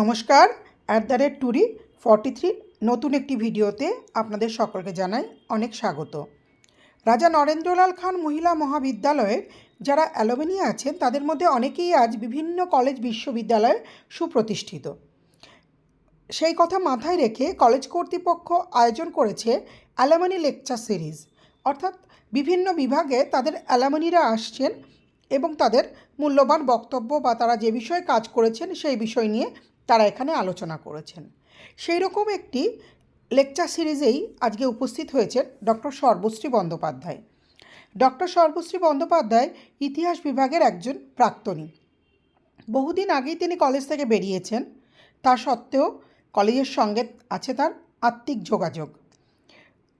নমস্কার, @টুরি43 নতুন একটি ভিডিওতে আপনাদের সকলকে জানাই অনেক স্বাগত। রাজা নরেন্দ্রলাল খান মহিলা মহাবিদ্যালয়ের যারা অ্যালুমিনি আছেন তাদের মধ্যে অনেকেই আজ বিভিন্ন কলেজ বিশ্ববিদ্যালয়ে সুপ্রতিষ্ঠিত। সেই কথা মাথায় রেখে কলেজ কর্তৃপক্ষ আয়োজন করেছে অ্যালুমিনি লেকচার সিরিজ, অর্থাৎ বিভিন্ন বিভাগে তাদের অ্যালুমিনিরা আসছেন এবং তাদের মূল্যবান বক্তব্য বা তারা যে বিষয়ে কাজ করেছেন সেই বিষয় নিয়ে তারা এখানে আলোচনা করেছেন। সেই রকম একটি লেকচার সিরিজেই আজকে উপস্থিত হয়েছেন ডক্টর সর্বশ্রী বন্দ্যোপাধ্যায়। ডক্টর সর্বশ্রী বন্দ্যোপাধ্যায় ইতিহাস বিভাগের একজন প্রাক্তনী। বহুদিন আগেই তিনি কলেজ থেকে বেরিয়েছেন, তা সত্ত্বেও কলেজের সঙ্গে আছে তার আত্মিক যোগাযোগ।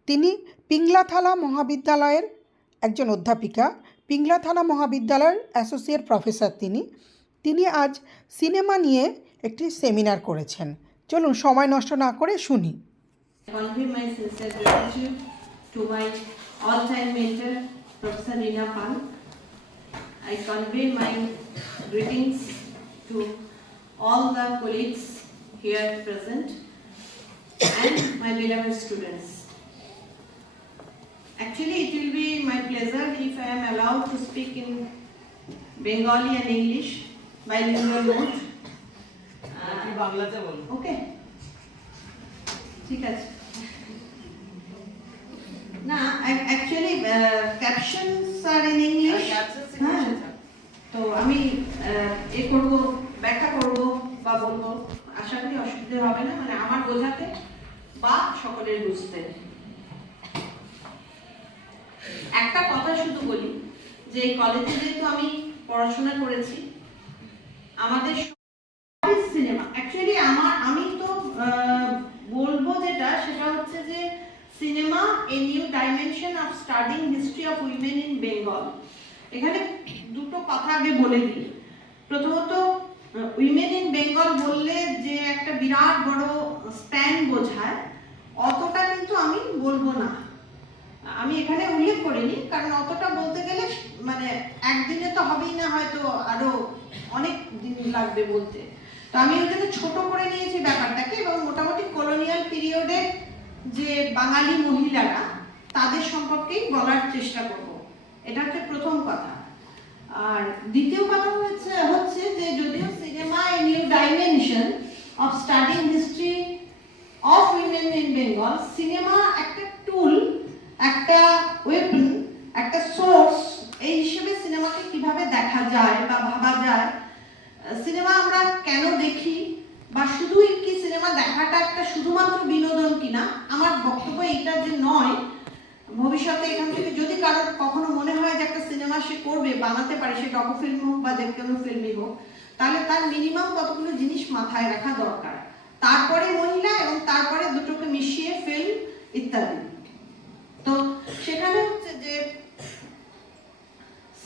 তিনি পিংলা থানা মহাবিদ্যালয়ের একজন অধ্যাপিকা, পিংলা থানা মহাবিদ্যালয়ের অ্যাসোসিয়েট প্রফেসর। তিনি আজ সিনেমা নিয়ে একটি সেমিনার করেছেন। চলুন সময় নষ্ট না করে শুনি। Convey my sincere gratitude to my all-time mentor, Professor Reena Pal. I convey my greetings to all the colleagues here present and my beloved students. Actually, it will be my pleasure if I am allowed to speak in Bengali and English bilingual mode. Okay. ঠিক আছে না, actually captions are in English, তো আমি করব, ব্যাখ্যা করব বা বলবো, আশা করি অসুবিধা হবে না, মানে আমার বোঝাতে বা সকলের বুঝতে। একটা কথা শুধু বলি যে এই কলেজে যেহেতু আমি পড়াশোনা করেছি, আমাদের সিনেমা অ্যাকচুয়ালি আমি তো বলবো যেটা সেটা হচ্ছে যে cinema a new dimension of studying history of women in Bengal. এখানে দুটো কথা আগে বলে দিই। প্রথমত, উইমেন ইন বেঙ্গল বললে যে একটা বিরাট বড় স্প্যান বোঝায়, অতটা কিন্তু আমি বলবো না। আমি এখানে উল্লেখ করিনি, কারণ অতটা বলতে গেলে মানে একদিনে তো হবেই না, হয়তো আরো অনেক দিন লাগবে বলতে। তো আমি ওই জন্য ছোট করে নিয়েছি ব্যাপারটাকে এবং মোটামুটি কলোনিয়াল পিরিয়ডে যে বাঙালি মহিলারা তাদের সম্পর্কেই বলার চেষ্টা করব। এটা হচ্ছে প্রথম কথা। আর দ্বিতীয় কথা হচ্ছে যে যদিও cinema a new dimension of studying history of women in Bengal, cinema একটা টুল, একটা ওয়েপন, একটা সোর্স, এই হিসেবে সিনেমাকে কিভাবে দেখা যায় বা ভাবা যায়, সিনেমা আমরা কেন দেখি বা শুধুই কি সিনেমা দেখাটা একটা শুধুমাত্র বিনোদন কিনা, আমার বক্তব্য এইটা যে নয়। ভবিষ্যতে এখান থেকে যদি কারোর কখনো মনে হয় যে একটা সিনেমা সে করবে, বানাতে পারে, সে ডকু ফিল্ম হোক বা যে কোনো ফিল্মই হোক, তাহলে তার মিনিমাম কতগুলো জিনিস মাথায় রাখা দরকার। তারপরে মহিলা এবং তারপরে দুটোকে মিশিয়ে ফিল্ম ইত্যাদি। তো সেখানে হচ্ছে যে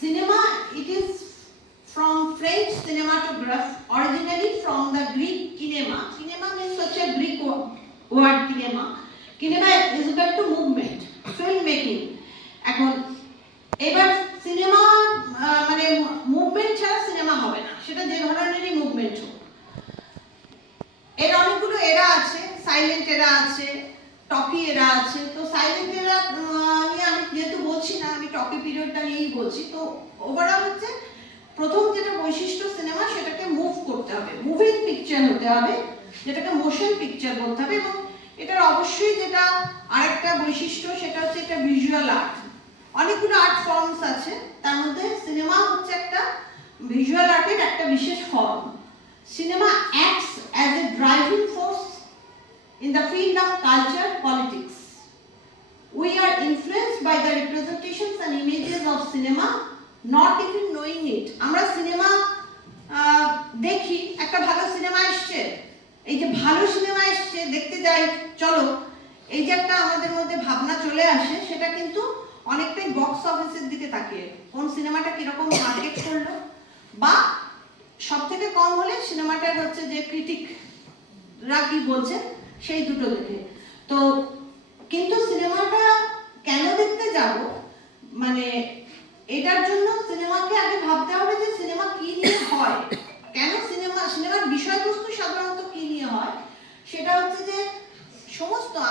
cinema, it is from French cinematograph, originally from the Greek kinema. Kinema means such a Greek word, kinema. Kinema is equal to movement, film making. এখন এবার সিনেমা মানে মুভমেন্ট ছাড়া সিনেমা হবে না, সেটা যে ধরনেরই মুভমেন্ট হোক। এর অনেকগুলো এরা আছে, সাইলেন্ট এরা আছে, টকি এরা আছে। তো সাইলেন্ট এরা নিয়ে আমি যেহেতু বলছি না, আমি টকি পিরিয়ডটা নিয়েই বলছি। তো ওভারঅল হচ্ছে প্রথম যেটা বৈশিষ্ট্য সিনেমা, সেটাকে মুভ করতে হবে, মুভিং পিকচার হতে হবে, যেটাকে মোশন পিকচার বলতে হবে। এবং এটার অবশ্যই যেটা আরেকটা বৈশিষ্ট্য, সেটা হচ্ছে এটা ভিজুয়াল আর্ট। অনেকগুলো আর্ট ফর্মস আছে, তার মধ্যে সিনেমা হচ্ছে একটা ভিজুয়াল আর্টের একটা বিশেষ form. Cinema acts as a driving force in the field of culture politics. We are influenced by the representations and images of cinema, not even knowing it. আমরা cinema দেখি, একটা ভালো সিনেমা এসছে, এই যে ভালো সিনেমা এসছে দেখতে যাই চলো, এই যে একটা আমাদের মধ্যে ভাবনা চলে আসে, সেটা কিন্তু অনেকটাই বক্স অফিসের দিকে তাকিয়ে কোন সিনেমাটা কিরকম মার্কেট করলো, বা সব থেকে কম হলে সিনেমাটার হচ্ছে যে ক্রিটিকরা কি বলছে সেই দুটো দেখে। তো কিন্তু সিনেমাটা কেন দেখতে যাব, মানে এটার জন্য সিনেমাকে আগে ভাবতে হবে যে সিনেমা কি নিয়ে হয়, কেন সিনেমার বিষয়বস্তু সাধারণত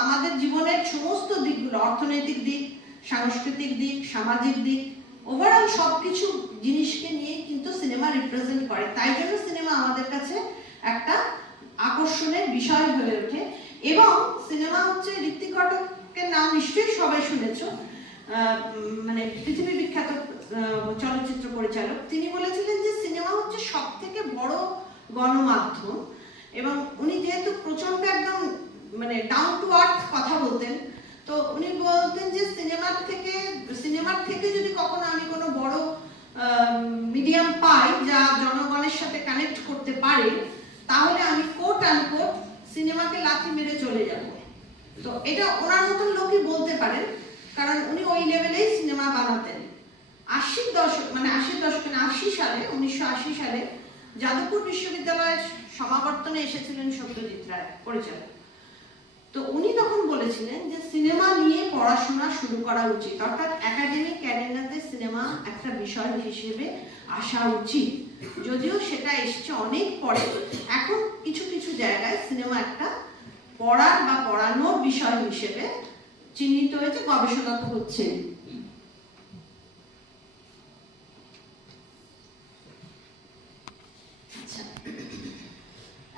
আমাদের জীবনের সমস্ত দিকগুলো, অর্থনৈতিক দিক, সাংস্কৃতিক দিক, সামাজিক দিক, ওভারঅল সবকিছু জিনিসকে নিয়ে কিন্তু সিনেমা রিপ্রেজেন্ট করে। তাই জন্য সিনেমা আমাদের কাছে একটা আকর্ষণের বিষয় হয়ে ওঠে। এবং সিনেমা হচ্ছে ঋত্বিক ঘটকের নাম নিশ্চয়ই সবাই শুনেছ, মানে পৃথিবী বিখ্যাত চলচ্চিত্র পরিচালক। তিনি বলেছিলেন যে সিনেমা হচ্ছে সব থেকে বড় গণমাধ্যম। এবং উনি যেহেতু প্রচন্ড একদম মানে ডাউন টু আর্থ কথা বলতেন, তো উনি বলতেন যে সিনেমার থেকে যদি কখনো আমি কোনো বড় মিডিয়াম পাই যা জনগণের সাথে কানেক্ট করতে পারে, তাহলে আমি কোট আনকোট সিনেমাকে লাথি মেরে চলে যাব। তো এটা ওনার মতন লোকই বলতে পারেন, কারণ উনি ওই লেভেলেই সিনেমা বানাতেন। 1980 সালে যাদবপুর বিশ্ববিদ্যালয়ের সমাবর্তনে এসেছিলেন সত্যজিৎ রায় পরিচালক। তো উনি তখন বলেছিলেন যে সিনেমা নিয়ে পড়াশোনা শুরু করা উচিত, অর্থাৎ একাডেমিক ক্যারিয়ারে সিনেমা একটা বিষয় হিসেবে আসা উচিত। যদিও সেটা এসছে অনেক পরে, এখন কিছু কিছু জায়গায় সিনেমা একটা পড়ার বা পড়ানোর বিষয় হিসেবে চিহ্নিত হয়েছে, গবেষণা তো হচ্ছে।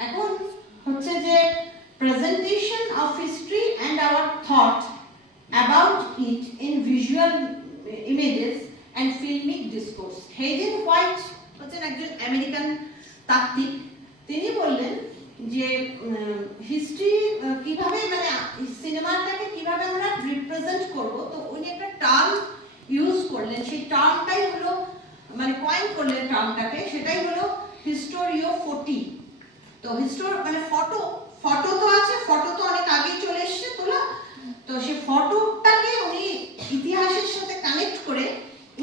এখন হচ্ছে যে presentation of history and our thought about it in visual images and filmic discourse. Hayden white হচ্ছেন একজন আমেরিকান তাত্ত্বিক। তিনি বললেন যে হিস্ট্রি কিভাবে, মানে সিনেমাটাকে কিভাবে আমরা রিপ্রেজেন্ট করব, তো উনি একটা টার্ম ইউজ করলেন। সেই টার্মটাই হলো, মানে কয়েন করলেন টার্মটাকে, সেটাই হলো হিস্টোরিওফোটি। তো মানে ফটো তো আছে, ফটো তো অনেক আগেই চলে এসেছে তোলা। তো সেই ফটোটাকে উনি ইতিহাসের সাথে কানেক্ট করে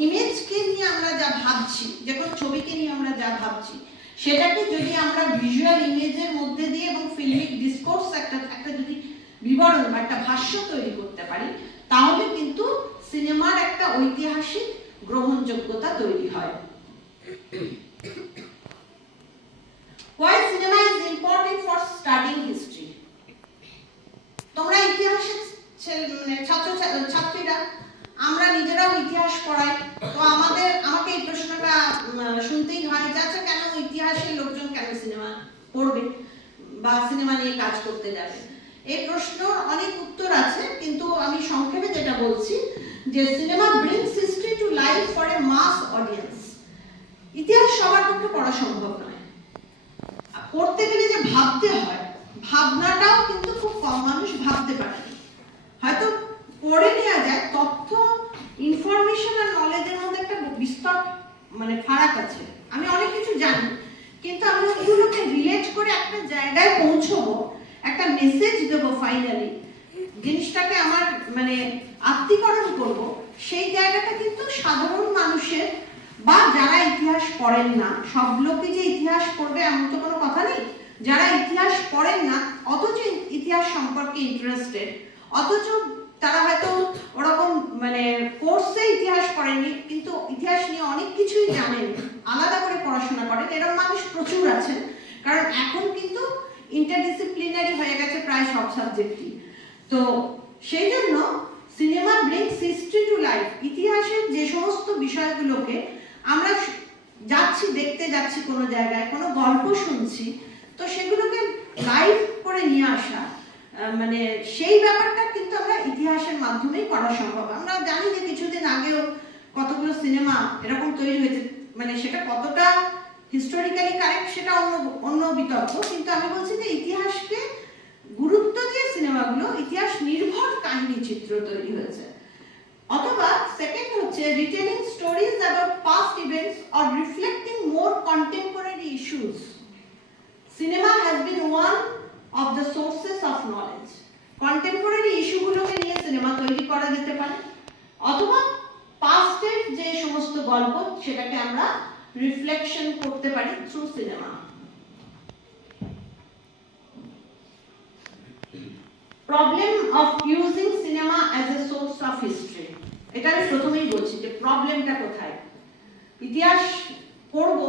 ইমেজকে নিয়ে আমরা যা ভাবছি, যেমন ছবিকে নিয়ে আমরা যা ভাবছি, সেটাকে যদি আমরা ভিজুয়াল ইমেজের মধ্যে দিয়ে এবং ফিল্মিক ডিসকোর্স একটা যদি বিবরণ বা একটা ভাষ্য তৈরি করতে পারি, তাহলে কিন্তু সিনেমার একটা ঐতিহাসিক গ্রহণযোগ্যতা তৈরি হয়। Why cinema is important for studying history? তোমরা ইতিহাসের ছাত্রীরা, আমরা নিজেরাও ইতিহাস পড়াই, তো আমাকে এই প্রশ্নটা শুনতেই হয় যে আচ্ছা, কেন ইতিহাসের লোকজন কেন সিনেমা পড়বে বা সিনেমা নিয়ে কাজ করতে যাবে? এই প্রশ্ন অনেক উত্তর আছে, কিন্তু আমি সংক্ষেপে যেটা বলছি যে cinema brings history to life for a mass audience. ইতিহাস সবার পক্ষে পড়া সম্ভব নয়, পড়তে গেলে যে ভাবতে হয়, ভাবনাটাও কিন্তু খুব কম মানুষ ভাবতে পারে। হয়তো পড়ে নেওয়া যায়, তথ্য, ইনফরমেশন আর নলেজের মধ্যে একটা বিস্তর মানে ফারাক আছে। আমি অনেক কিছু জানি, কিন্তু আমি ওগুলোকে রিলেট করে একটা জায়গায় পৌঁছবো, একটা মেসেজ দেবো, ফাইনালি জিনিসটাকে আমার মানে আত্মীকরণ করব, সেই জায়গাটা কিন্তু সাধারণ মানুষের বা যারা ইতিহাস পড়েন না, সব লোকই যে ইতিহাস পড়বে এমন তো কোনো কথা নেই। যারা ইতিহাস পড়েন না অথচ ইতিহাস সম্পর্কে ইন্টারেস্টেড, অথচ তারা হয়তো ওরকম মানে কোর্সে ইতিহাস পড়েননি, কিন্তু ইতিহাস নিয়ে অনেক কিছুই জানেন, আলাদা করে পড়াশোনা করেন, এরকম মানুষ প্রচুর আছেন। কারণ এখন কিন্তু ইন্টারডিসিপ্লিনারি হয়ে গেছে প্রায় সব সাবজেক্টই। তো সেই জন্য cinema brings history to life. ইতিহাসের যে সমস্ত বিষয়গুলোকে আমরা দেখতে যাচ্ছি কোনো জায়গায়, কোনো গল্প শুনছি, তো সেগুলোকে লাইভ করে নিয়ে আসা, মানে সেই ব্যাপারটা কিন্তু আমরা ইতিহাসের মাধ্যমেই করা সম্ভব। আমরা জানি যে কিছুদিন আগেও কতগুলো সিনেমা এরকম তৈরি হয়েছে, মানে সেটা কতটা হিস্টোরিক্যালি কারেক্ট সেটা অন্য বিতর্ক, কিন্তু আমি বলছি যে ইতিহাসকে গুরুত্ব দিয়ে সিনেমাগুলো ইতিহাস নির্ভর কাহিনী চিত্র তৈরি হয়েছে। অথবা সেকেন্ড হচ্ছে retelling stories about past events or reflecting more contemporary issues. Cinema has been one of the sources of knowledge. Contemporary ইস্যুগুলোকে নিয়ে সিনেমা তৈরি করা যেতে পারে, অথবা পাস্টের যে সমস্ত গল্প সেটাকে আমরা রিফ্লেকশন করতে পারি through cinema. Problem of using cinema as a source of history. এটা আমি প্রথমেই বলছি যে প্রবলেমটা কোথায়। ইতিহাস পড়ব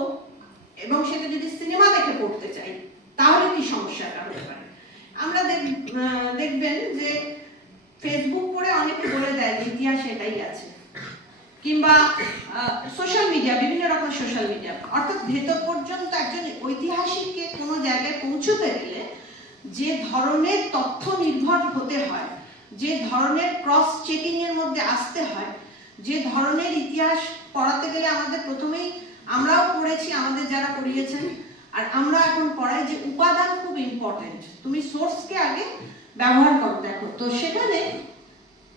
এবং সেটা যদি সিনেমা দেখে পড়তে চাই, তাহলে কি সমস্যাটা হতে পারে? আমরা দেখবেন যে ফেসবুক পড়ে অনেকে বলে দেয় যে ইতিহাস এটাই আছে, কিংবা সোশ্যাল মিডিয়া, বিভিন্ন রকম সোশ্যাল মিডিয়া, অর্থাৎ ভেতর পর্যন্ত একজন ঐতিহাসিককে কোনো জায়গায় পৌঁছতে গেলে যে ধরনের তথ্য নির্ভর হতে হয়, যে ধরনের ক্রস চেকিং এর মধ্যে আসতে হয়, যে ধরনের ইতিহাস পড়াতে গেলে আমাদের প্রথমেই, আমরাও পড়েছি, আমাদের যারা পড়িয়েছেন আর আমরা এখন পড়াই, যে উপাদান খুব ইম্পর্টেন্ট, তুমি সোর্সকে আগে ব্যবহার করো। দেখো তো সেখানে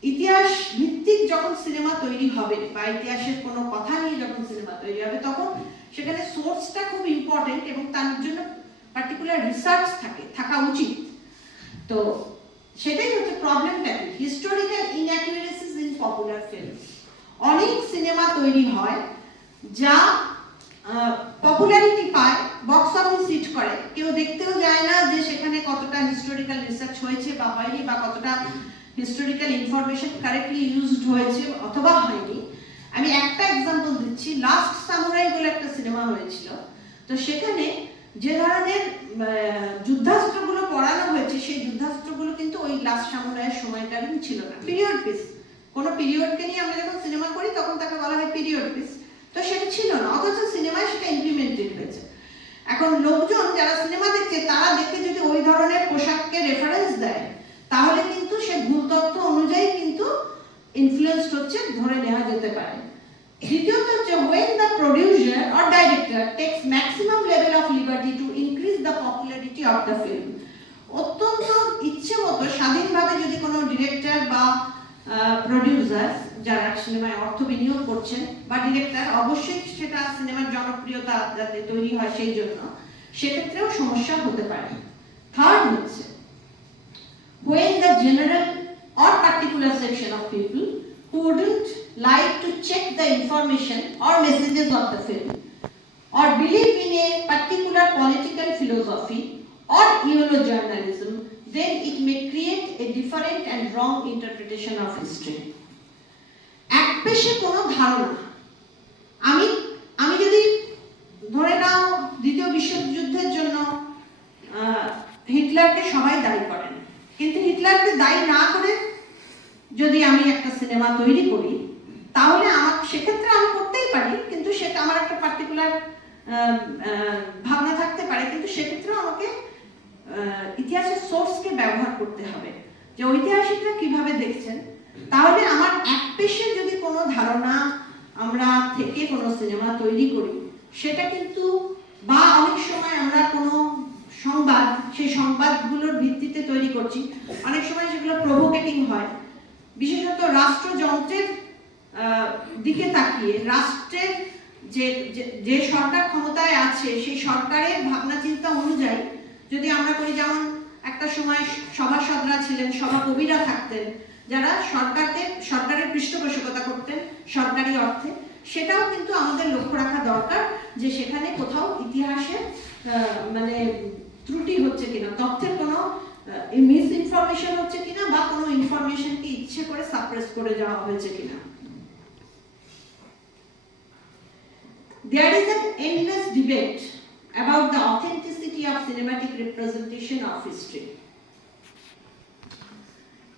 ইতিহাস ভিত্তিক যখন সিনেমা তৈরি হবে বা ইতিহাসের কোনো কথা নিয়ে যখন সিনেমা তৈরি হবে, তখন সেখানে সোর্সটা খুব ইম্পর্টেন্ট এবং তার জন্য পার্টিকুলার রিসার্চ থাকা উচিত। তো সেটাই হচ্ছে প্রবলেমটা কি, হিস্টোরিক্যাল ইনঅ্যাকুরেসিস ইন পপুলার ফিল্ম। অনেক সিনেমা তৈরি হয় যা পপুলারিটি পায়, বক্স অফিস হিট করে, কেউ দেখতেও যায় না যে সেখানে কতটা হিস্টোরিক্যাল রিসার্চ হয়েছে বা হয়নি, বা কতটা হিস্টোরিক্যাল ইনফরমেশন কারেক্টলি ইউজড হয়েছে অথবা হয়নি। আমি একটা এক্সাম্পল দিচ্ছি, লাস্ট সামুরাই বলে একটা সিনেমা হয়েছিল। তো সেখানে যে ধরনের যুদ্ধাস্ত্রগুলো পড়ানো হয়েছে, সেই যুদ্ধাস্ত্রগুলো কিন্তু ওই লাস্ট সামুরাইয়ের সময়কালীন ছিল না, পিরিয়ড পিস। কোনো পিরিয়ডকে নিয়ে আমরা যখন সিনেমা করি তখন তাকে বলা হয় পিরিয়ড পিস, তো সেটা ছিল না, অথচ সিনেমায় সেটা ইমপ্লিমেন্টেড হয়েছে। এখন লোকজন যারা সিনেমা দেখছে তারা দেখে যদি ওই ধরনের পোশাককে রেফারেন্স দেয়, তাহলে কিন্তু সে ভুল তথ্য অনুযায়ী কিন্তু ইনফ্লুয়েন্সড হচ্ছে ধরে নেওয়া যেতে পারে। দ্বিতীয়ত হচ্ছে when the producer or director takes maximum level of liberty to increase the popularity of the film। অত্যন্ত ইচ্ছে মতো স্বাধীনভাবে যদি কোনো ডিরেক্টর বা প্রডিউসার যারা সিনেমায় অর্থ বিনিয়োগ করছেন বা ডিরেক্টর, অবশ্যই সেটা সিনেমার জনপ্রিয়তা যাতে তৈরি হয় সেই জন্য, সেক্ষেত্রেও সমস্যা হতে পারে। থার্ড হচ্ছে when the general or particular section of people who wouldn't like to check the information or messages of the film or believe in a particular political philosophy or journalism, then it may create a different and wrong interpretation of history। এক পেশে কোনো ধারণা, আমি যদি ধরে নাও দ্বিতীয় বিশ্বযুদ্ধের জন্য হিটলারকে সবাই দায়ী করেন, কিন্তু হিটলারকে দায়ী না করে যদি আমি একটা সিনেমা তৈরি করি, তাহলে সেক্ষেত্রে আমি করতেই পারি, কিন্তু সেটা আমার একটা পার্টিকুলার ভাবনা থাকতে পারে, কিন্তু সেক্ষেত্রেও আমাকে ইতিহাসের সোর্সকে ব্যবহার করতে হবে, যে ঐতিহাসিকরা কিভাবে দেখছেন। তাহলে আমার এক পেশে যদি কোনো ধারণা আমরা থেকে কোনো সিনেমা তৈরি করি, সেটা কিন্তু, বা অনেক সময় আমরা কোনো সংবাদ, সেই সংবাদগুলোর ভিত্তিতে তৈরি করছি, অনেক সময় সেগুলো প্রভোকেটিং হয়, বিশেষত রাষ্ট্রযন্ত্রের দিকে তাকিয়ে, রাষ্ট্রের যে সরকার ক্ষমতায় আছে সেই সরকারের ভাবনা চিন্তা অনুযায়ী যদি আমরা করি, যেমন একটা সময় সভাসদরা ছিলেন, সভাকবিরা থাকতেন, যারা সরকারের পৃষ্ঠপোষকতা করতেন সরকারি অর্থে, সেটাও কিন্তু আমাদের লক্ষ্য রাখা দরকার, যে সেখানে কোথাও ইতিহাসে মানে ত্রুটি হচ্ছে কিনা, তথ্যের কোনো মিস ইনফরমেশন হচ্ছে কিনা, বা কোনো ইনফরমেশনকে ইচ্ছে করে সাপ্রেস করে যাওয়া হয়েছে কিনা। There is an endless debate about the authenticity of cinematic representation of history।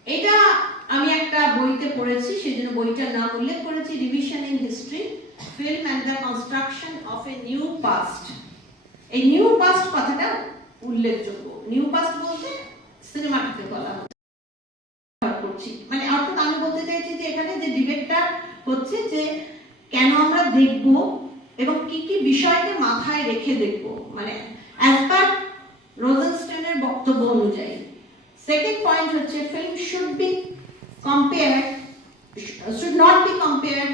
এটা আমি একটা বইতে পড়েছি, সেজন্য বইটার নাম উল্লেখ করেছি, revision in history, film and the construction of a new past. এই নিউ পাস্ট কথাটা উল্লেখযোগ্য। নিউ পাস্ট বলতে সিনেমাটাকে বলা হচ্ছে, মানে অর্থাৎ আমি বলতে চাইছি যে এখানে যে ডিবেটটা হচ্ছে যে কেন আমরা দেখব এবং কি কি বিষয়কে মাথায় রেখে দেখব, মানে অ্যাজ পার রোজেনস্টেইনের বক্তব্য অনুযায়ী। সেকেন্ড পয়েন্ট হচ্ছে film should not be compared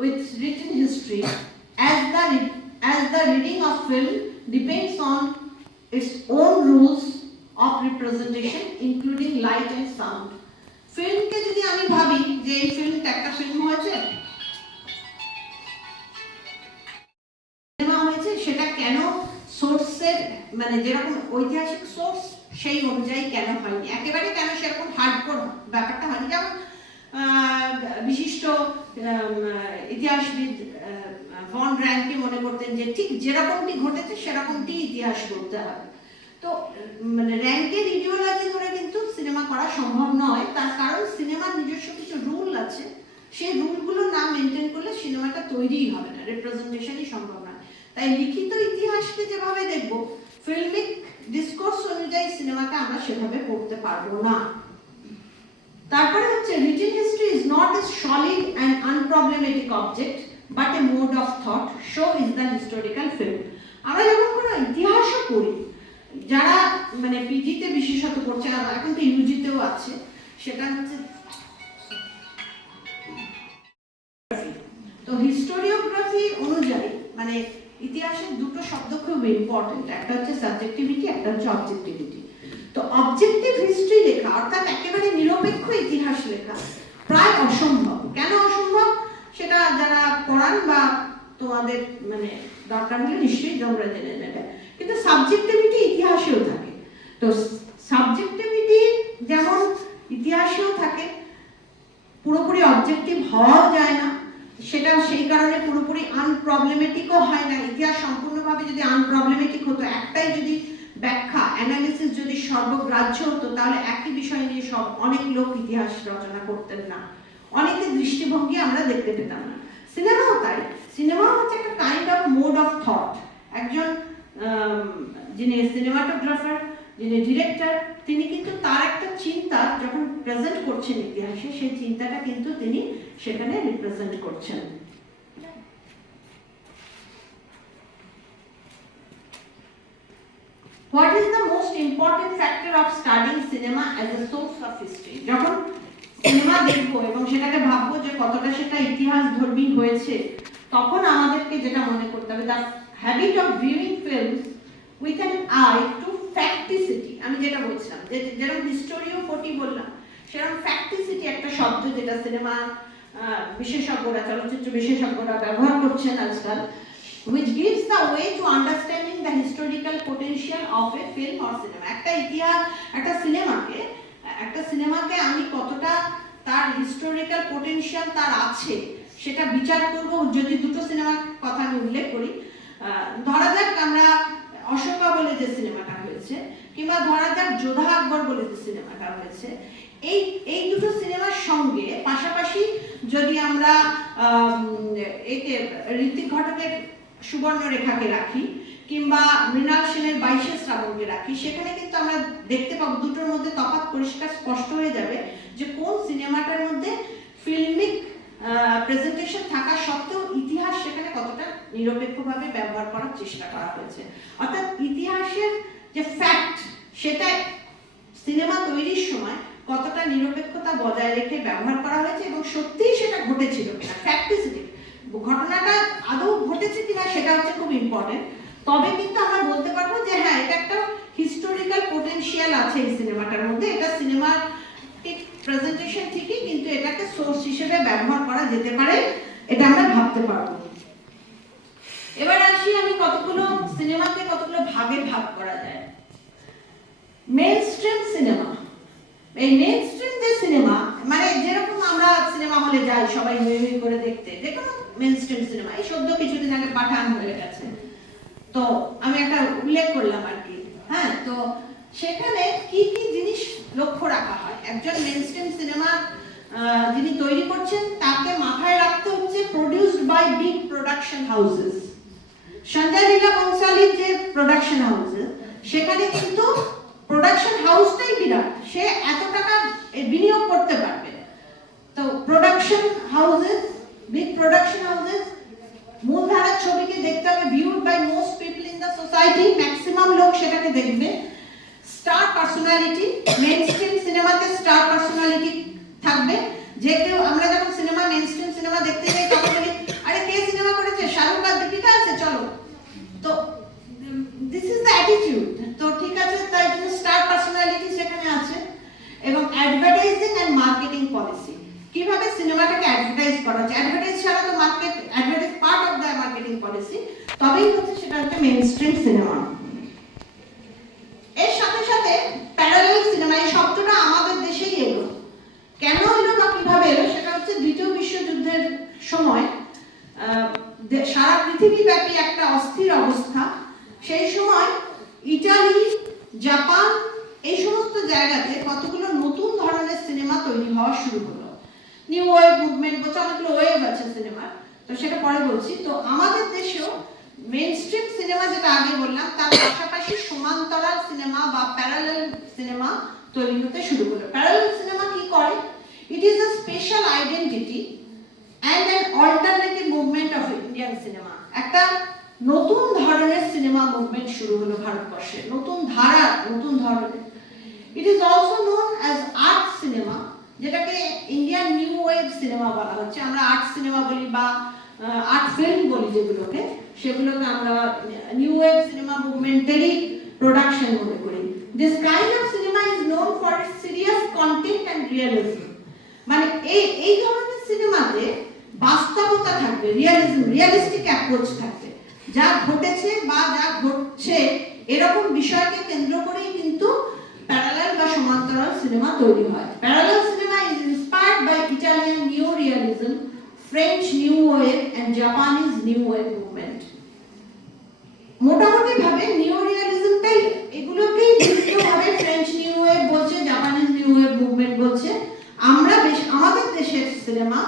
with written history, as the reading of film depends on its own rules of representation, including light and sound। ফিল্মকে যদি আমি ভাবি যে এই ফিল্মটা একটা ফিল্ম হয়েছে, সেটা কেন সোর্সের, মানে যেরকম ঐতিহাসিক সোর্স সেই অনুযায়ী কেন হয়নি, একেবারে কেন সেরকম হার্ডকোর ব্যাপারটা হয়নি। যেমন বিশিষ্ট ইতিহাসবিদ ভন র্যাঙ্কে মনে করতেন যে ঠিক যেরকমটি ঘটেছে সেরকমটি ইতিহাস বলতে হবে। তো মানে র্যাঙ্কের ইডিওলজি ধরে কিন্তু সিনেমা করা সম্ভব নয়, তার কারণ সিনেমার নিজস্ব কিছু রুল আছে, সেই রুলগুলো না মেনটেন করলে সিনেমাটা তৈরিই হবে না, রিপ্রেজেন্টেশনই সম্ভব নয়। তাই লিখিত ইতিহাসকে যেভাবে দেখব, ফিল্মিক ডিসকোর্স অনুযায়ী সিনেমাকে আমরা সেভাবে পড়তে পারবো না। তারপরে হচ্ছে written history is not a solid and unproblematic object but a mode of thought, so is the historical film. আমরা যখন কোনো ইতিহাসও পড়ি, যারা মানে পিজিতে বিশেষত করছে, এখন তো ইউজিতেও আছে, সেটা হচ্ছে তো হিস্টোরিওগ্রাফি অনুযায়ী মানে ইতিহাসের দুটো শব্দ খুব ইম্পর্টেন্ট, একটা হচ্ছে সাবজেক্টিভিটি, একটা হচ্ছে অবজেক্টিভিটি। তো অবজেক্টিভ হিস্ট্রি লেখা অর্থাৎ একেবারে নিরপেক্ষ ইতিহাস লেখা প্রায় অসম্ভব। কেন অসম্ভব সেটা যারা পড়ান বা তোমাদের মানে দরকার হলে নিশ্চয়ই তোমরা জেনে নেবে, কিন্তু সাবজেক্টিভিটি ইতিহাসেও থাকে। তো সাবজেক্টিভিটি যেমন ইতিহাসেও থাকে, পুরোপুরি অবজেক্টিভ হওয়াও যায় না, সেটা সেই কারণে পুরোপুরি আনপ্রবলেমেটিকও হয় না। ইতিহাস সম্পূর্ণভাবে যদি আনপ্রবলেমেটিক হতো, একটাই যদি ব্যাখ্যা অ্যানালিসিস যদি সর্বগ্রাহ্য হতো, তাহলে একই বিষয় নিয়ে অনেক লোক ইতিহাস রচনা করতেন না, অনেকের দৃষ্টিভঙ্গি আমরা দেখতে পেতাম না। সিনেমাও তাই, সিনেমা হচ্ছে একটা kind of mode of thought. একজন যিনি সিনেমাটোগ্রাফার, যিনি ডিরেক্টর, তিনি কিন্তু তার একটা চিন্তা যখন প্রেজেন্ট করছেন ইতিহাসে, সেই চিন্তাটা কিন্তু তিনি সেখানে রিপ্রেজেন্ট করছেন। What is the most important factor of studying cinema as a source of history? যখন সিনেমা দেখবো এবং সেটাকে ভাববো যে কতটা সেটা ইতিহাস ধর্মী হয়েছে, তখন আমাদেরকে যেটা মনে করতে হবে, the habit of viewing films with an eye to facticity। আমি যেটা বলছিলাম যে যেরকম হিস্টোরিওগ্রাফি বললাম, সেরকম ফ্যাক্টিসিটি একটা শব্দ যেটা সিনেমা বিশেষজ্ঞরা, চলচ্চিত্র বিশেষজ্ঞরা ব্যবহার করছেন আজকাল, which gives the way to understanding the historical potential of a film or cinema। একটা ইতিহাস, একটা সিনেমাকে আমি কতটা তার হিস্টোরিক্যাল পোটেনশিয়াল তার আছে সেটা বিচার করব। যদি দুটো সিনেমার কথা আমি উল্লেখ করি, ধরা যাক আমরা অশোকা বলে যে সিনেমাটা হয়েছে, কিংবা ধরা যাক যোধা আকবর বলে যে সিনেমাটা হয়েছে, এই দুটো সিনেমার সঙ্গে পাশাপাশি যদি আমরা একে ঋত্বিক ঘটকের সুবর্ণরেখাকে রাখি, কিংবা মৃণাল সেনের 22শে শ্রাবণকে রাখি, সেখানে কিন্তু আমরা দেখতে পাবো দুটোর মধ্যে তফাৎ পরিষ্কার স্পষ্ট হয়ে যাবে যে কোন সিনেমাটার মধ্যে ফিল্মিক প্রেজেন্টেশন থাকা সত্ত্বেও ইতিহাস সেখানে কতটা নিরপেক্ষভাবে ব্যবহার করার চেষ্টা করা হয়েছে। অর্থাৎ ইতিহাসের যে ফ্যাক্ট, সেটা সিনেমা তৈরির সময় কতটা নিরপেক্ষতা বজায় রেখে ব্যবহার করা হয়েছে এবং সত্যিই সেটা ঘটেছিল কিনা, ফ্যাক্টিসিটি, ঘটনাটা আদৌ ঘটেছে কিনা সেটা হচ্ছে খুব ইম্পর্টেন্ট। তবে কিন্তু আমরা বলতে পারবো যে হ্যাঁ, এটা একটা হিস্টোরিক্যাল পোটেনশিয়াল আছে এই সিনেমাটার মধ্যে, এটা সিনেমার প্রেজেন্টেশন ঠিকই, কিন্তু এটাকে সোর্স হিসেবে ব্যবহার করা যেতে পারে, এটা আমরা ভাবতে পারবো। এবার আসি আমি কতগুলো সিনেমাকে কতগুলো ভাগে ভাগ করা যায়। মেইনস্ট্রিম সিনেমা, এই মেইনস্ট্রিম যে সিনেমা, মানে যেরকম আমরা সিনেমা হলে যাই সবাই মুভি করে দেখতে, যে কোনো মেইনস্ট্রিম সিনেমা, এই সদ্য কিছুদিন আগে পাঠান হয়ে গেছে, তো আমি একটা উল্লেখ করলাম আর কি। হ্যাঁ, তো সেখানে কি কি জিনিস লক্ষ্য রাখা হয়, একজন মেইনস্ট্রিম সিনেমা যিনি তৈরি করছেন তাকে মাথায় রাখতে হচ্ছে produced by big production houses. Sanjay Leela বনসালির যে প্রোডাকশন হাউসেস, সেখানে কিন্তু প্রোডাকশন হাউসটাই বিরাট, সে এত টাকা বিনিয়োগ করতে পারবে। তো production houses, big production houses, মূলধারার ছবিকে দেখতে হবে viewed by most people in the society, maximum লোক সেটাকে দেখবে। স্টার পার্সোনালিটি, মেইনস্ট্রিম সিনেমাতে স্টার পার্সোনালিটি থাকবে, যে কেউ, আমরা যখন সিনেমা মেইনস্ট্রিম সিনেমা দেখতে যাই তখন বলি আরে কে সিনেমা করেছে, শাহরুখ খান, দীপিকা আছে, চলো। তো দিস ইজ দ্য অ্যাটিটিউড। তো ঠিক আছে, তাই জন্য স্টার পার্সোনালিটি সেখানে আছে। এবং অ্যাডভার্টাইজিং এন্ড মার্কেটিং পলিসি, কিভাবে সিনেমাটাকে অ্যাডভার্টাইজ করা হচ্ছে, অ্যাডভার্টাইজ ছাড়া তো advertise part of the marketing policy, তবেই হচ্ছে সেটা হচ্ছে মেইনস্ট্রিম সিনেমা। এর সাথে সাথে প্যারালাল সিনেমা, এই শব্দটা আমাদের দেশেই এলো, কেন এলো বা কিভাবে এলো, সেটা হচ্ছে দ্বিতীয় বিশ্বযুদ্ধের সময় সারা পৃথিবীব্যাপী একটা অস্থির অবস্থা। সেই সময় ইটালি, শুরু হলো। নিউ ওয়েভ মুভমেন্ট বলছে, অনেকগুলো ওয়েভ আছে সিনেমার, তো সেটা পরে বলছি। তো আমাদের দেশেও মেইন স্ট্রিম সিনেমা যেটা আগে বললাম, তার পাশাপাশি সমান্তরাল সিনেমা বা প্যারালাল সিনেমা তৈরি হতে শুরু হলো। প্যারালাল সিনেমা কি করে? It is a special identity and an alternative movement of Indian cinema. একটা নতুন ধরনের সিনেমা মুভমেন্ট শুরু হলো ভারতবর্ষে, নতুন ধারা, নতুন ধরনের। It is also known as art cinema, যেটাকে ইন্ডিয়ান নিউ ওয়েভ সিনেমা বলা হচ্ছে। আমরা আর্ট সিনেমা বলি বা আর্ট ফিল্ম বলি যেগুলোকে, সেগুলোকে আমরা নিউ ওয়েভ সিনেমা মুভমেন্টেরই প্রোডাকশন মনে করি। This kind of cinema is known for its serious content and realism. মানে এই ধরনের সিনেমাতে বাস্তবতা থাকবে, রিয়েলিজম, রিয়েলিস্টিক অ্যাপ্রোচ থাকবে। যা ঘটেছে বা যা ঘটছে এরকম বিষয়কে কেন্দ্র করেই কিন্তু প্যারালাল বা সমান্তরাল সিনেমা তৈরি হয়। Parallel cinema is inspired by Italian new realism, French new wave and Japanese new wave movement. মোটামুটি ভাবে নিউ রিয়েলিজমটাই এগুলোকেই ভাবে ফ্রেঞ্চ নিউ ওয়েভ বলছে, জাপানিজ নিউ ওয়েভ মুভমেন্ট বলছে। আমরা আমাদের দেশের সিনেমা,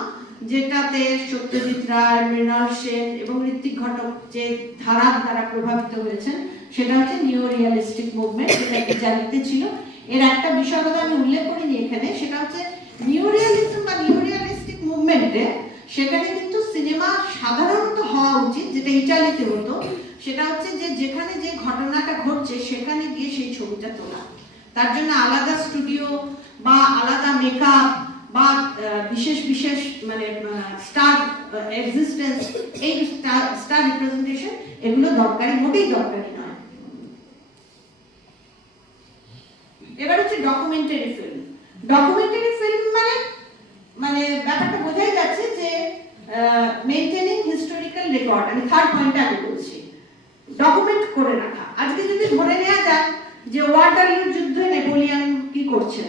যেটাতে সত্যজিৎ রায়, মৃণাল সেন এবং ঋত্বিক ঘটক যে ধারার দ্বারা প্রভাবিত হয়েছেন, সেটা হচ্ছে নিউ রিয়েলিস্টিক মুভমেন্ট, যেটা ইটালিতে ছিল। এর একটা বিষয় কথা আমি উল্লেখ করিনি এখানে, সেটা হচ্ছে নিউ রিয়েলিজম বা নিউ রিয়েলিস্টিক মুভমেন্টে সেখানে কিন্তু সিনেমা সাধারণত হওয়া উচিত, যেটা ইটালিতে হতো, সেটা হচ্ছে যে যেখানে যে ঘটনাটা ঘটছে সেখানে গিয়ে সেই ছবিটা তোলা। তার জন্য আলাদা স্টুডিও বা আলাদা মেকআপ বা বিশেষ বিশেষ মানে স্টার এক্সিস্টেন্স, এই স্টার রিপ্রেজেন্টেশন, এগুলো দরকারি, মোটেই দরকারি নয়। এবার হচ্ছে ডকুমেন্টারি ফিল্ম। ডকুমেন্টারি ফিল্ম মানে ব্যাপারটা বোঝাই যাচ্ছে যে মেইনটেনিং হিস্টোরিক্যাল রেকর্ড। আমি থার্ড পয়েন্টটা আগে বলছি, ডকুমেন্ট করে রাখা। আজকে যদি ধরে নেওয়া যায় যে ওয়াটারলুর যুদ্ধে নেপোলিয়ন কি করছে,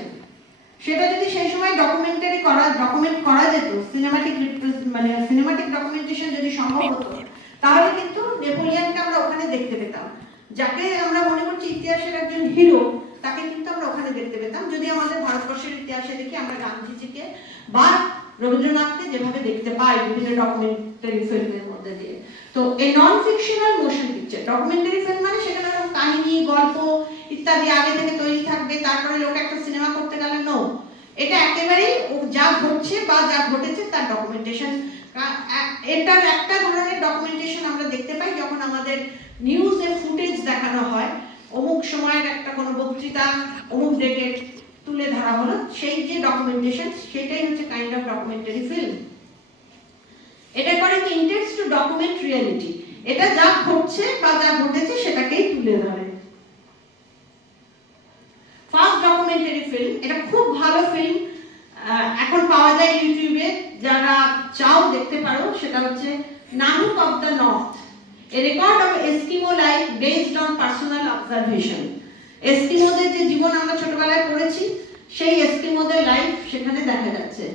সেটা যদি সেই সময় ডকুমেন্ট করা যেত, সিনেমাটিক ডকুমেন্টেশন যদি সম্ভব হতো, তাহলে কিন্তু নেপোলিয়নকে আমরা ওখানে দেখতে পেতাম। যাকে আমরা মনে করছি ইতিহাসের একজন হিরো, তাকে কিন্তু আমরা ওখানে দেখতে পেতাম। যদি আমাদের ভারতবর্ষের ইতিহাসে দেখি, আমরা গান্ধীজিকে বা রবীন্দ্রনাথকে যেভাবে দেখতে পাই বিভিন্ন ডকুমেন্টারি ফিল্মের মধ্যে দিয়ে। তো এই non fictional motion picture, documentary film মানে সেখানে কাহিনী, গল্প ইত্যাদি আগে থেকে তৈরি থাকবে, তারপরে লোক একটা সিনেমা করতে গেলে নো, এটা একেবারেই যা ঘটছে বা যা ঘটেছে তার ডকুমেন্টেশন। এটার একটা ধরনের ডকুমেন্টেশন আমরা দেখতে পাই যখন আমাদের নিউজে ফুটেজ দেখানো হয়, অমুক সময়ের একটা কোনো বক্তৃতা অমুক ডেটে তুলে ধরা হলো, সেই যে ডকুমেন্টেশন, সেটাই হচ্ছে কাইন্ড অফ ডকুমেন্টারি ফিল্ম। এটা করে কি ইন্টেন্স টু ডকুমেন্ট রিয়েলিটি, এটা যা ঘটছে বা যা ঘটেছে সেটাকেই তুলে ধরে। ফার্স্ট ডকুমেন্টারি ফিল্ম, এটা খুব ভালো ফিল্ম, এখন পাওয়া যায় ইউটিউবে, যারা চাও দেখতে পারো। সেটা হচ্ছে Nanook of the North, a record of Eskimo life based on personal observation. এস্কিমোদের যে জীবন আমরা ছোটবেলায় পড়েছি, সেই এস্কিমোদের লাইফ সেখানে দেখা যাচ্ছে।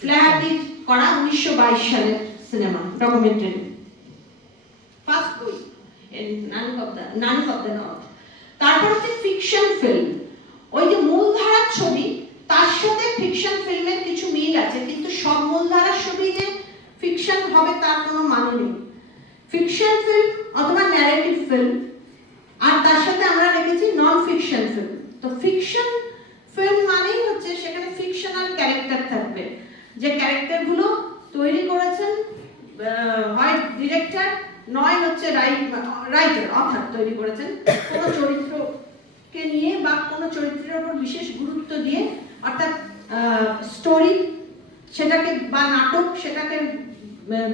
ফ্ল্যাটি করা 1922 সালের সিনেমা ডকুমেন্টারি, ফার্স্ট বই নানুক অফ দ্য নর্থ। তারপর হচ্ছে ফিকশন ফিল্ম, ওই যে মূলধারার ছবি, তার সাথে ফিকশন ফিল্মের কিছু মিল আছে, কিন্তু সব মূলধারার ছবি যে ফিকশন হবে তার কোনো মানে নেই। ফিকশন ফিল্ম অথবা ন্যারেটিভ ফিল্ম, আর তার সাথে আমরা রেখেছি নন ফিকশন ফিল্ম। তো ফিকশন ফিল্ম মানেই হচ্ছে সেখানে ফিকশনাল ক্যারেক্টার থাকবে, যে ক্যারেক্টারগুলো তৈরি করেছেন হয় ডিরেক্টর, নয় হচ্ছে রাইটার, অথর তৈরি করেছেন কোনো চরিত্রকে নিয়ে বা কোনো চরিত্রের উপর বিশেষ গুরুত্ব দিয়ে, অর্থাৎ স্টোরি সেটাকে বা নাটক সেটাকে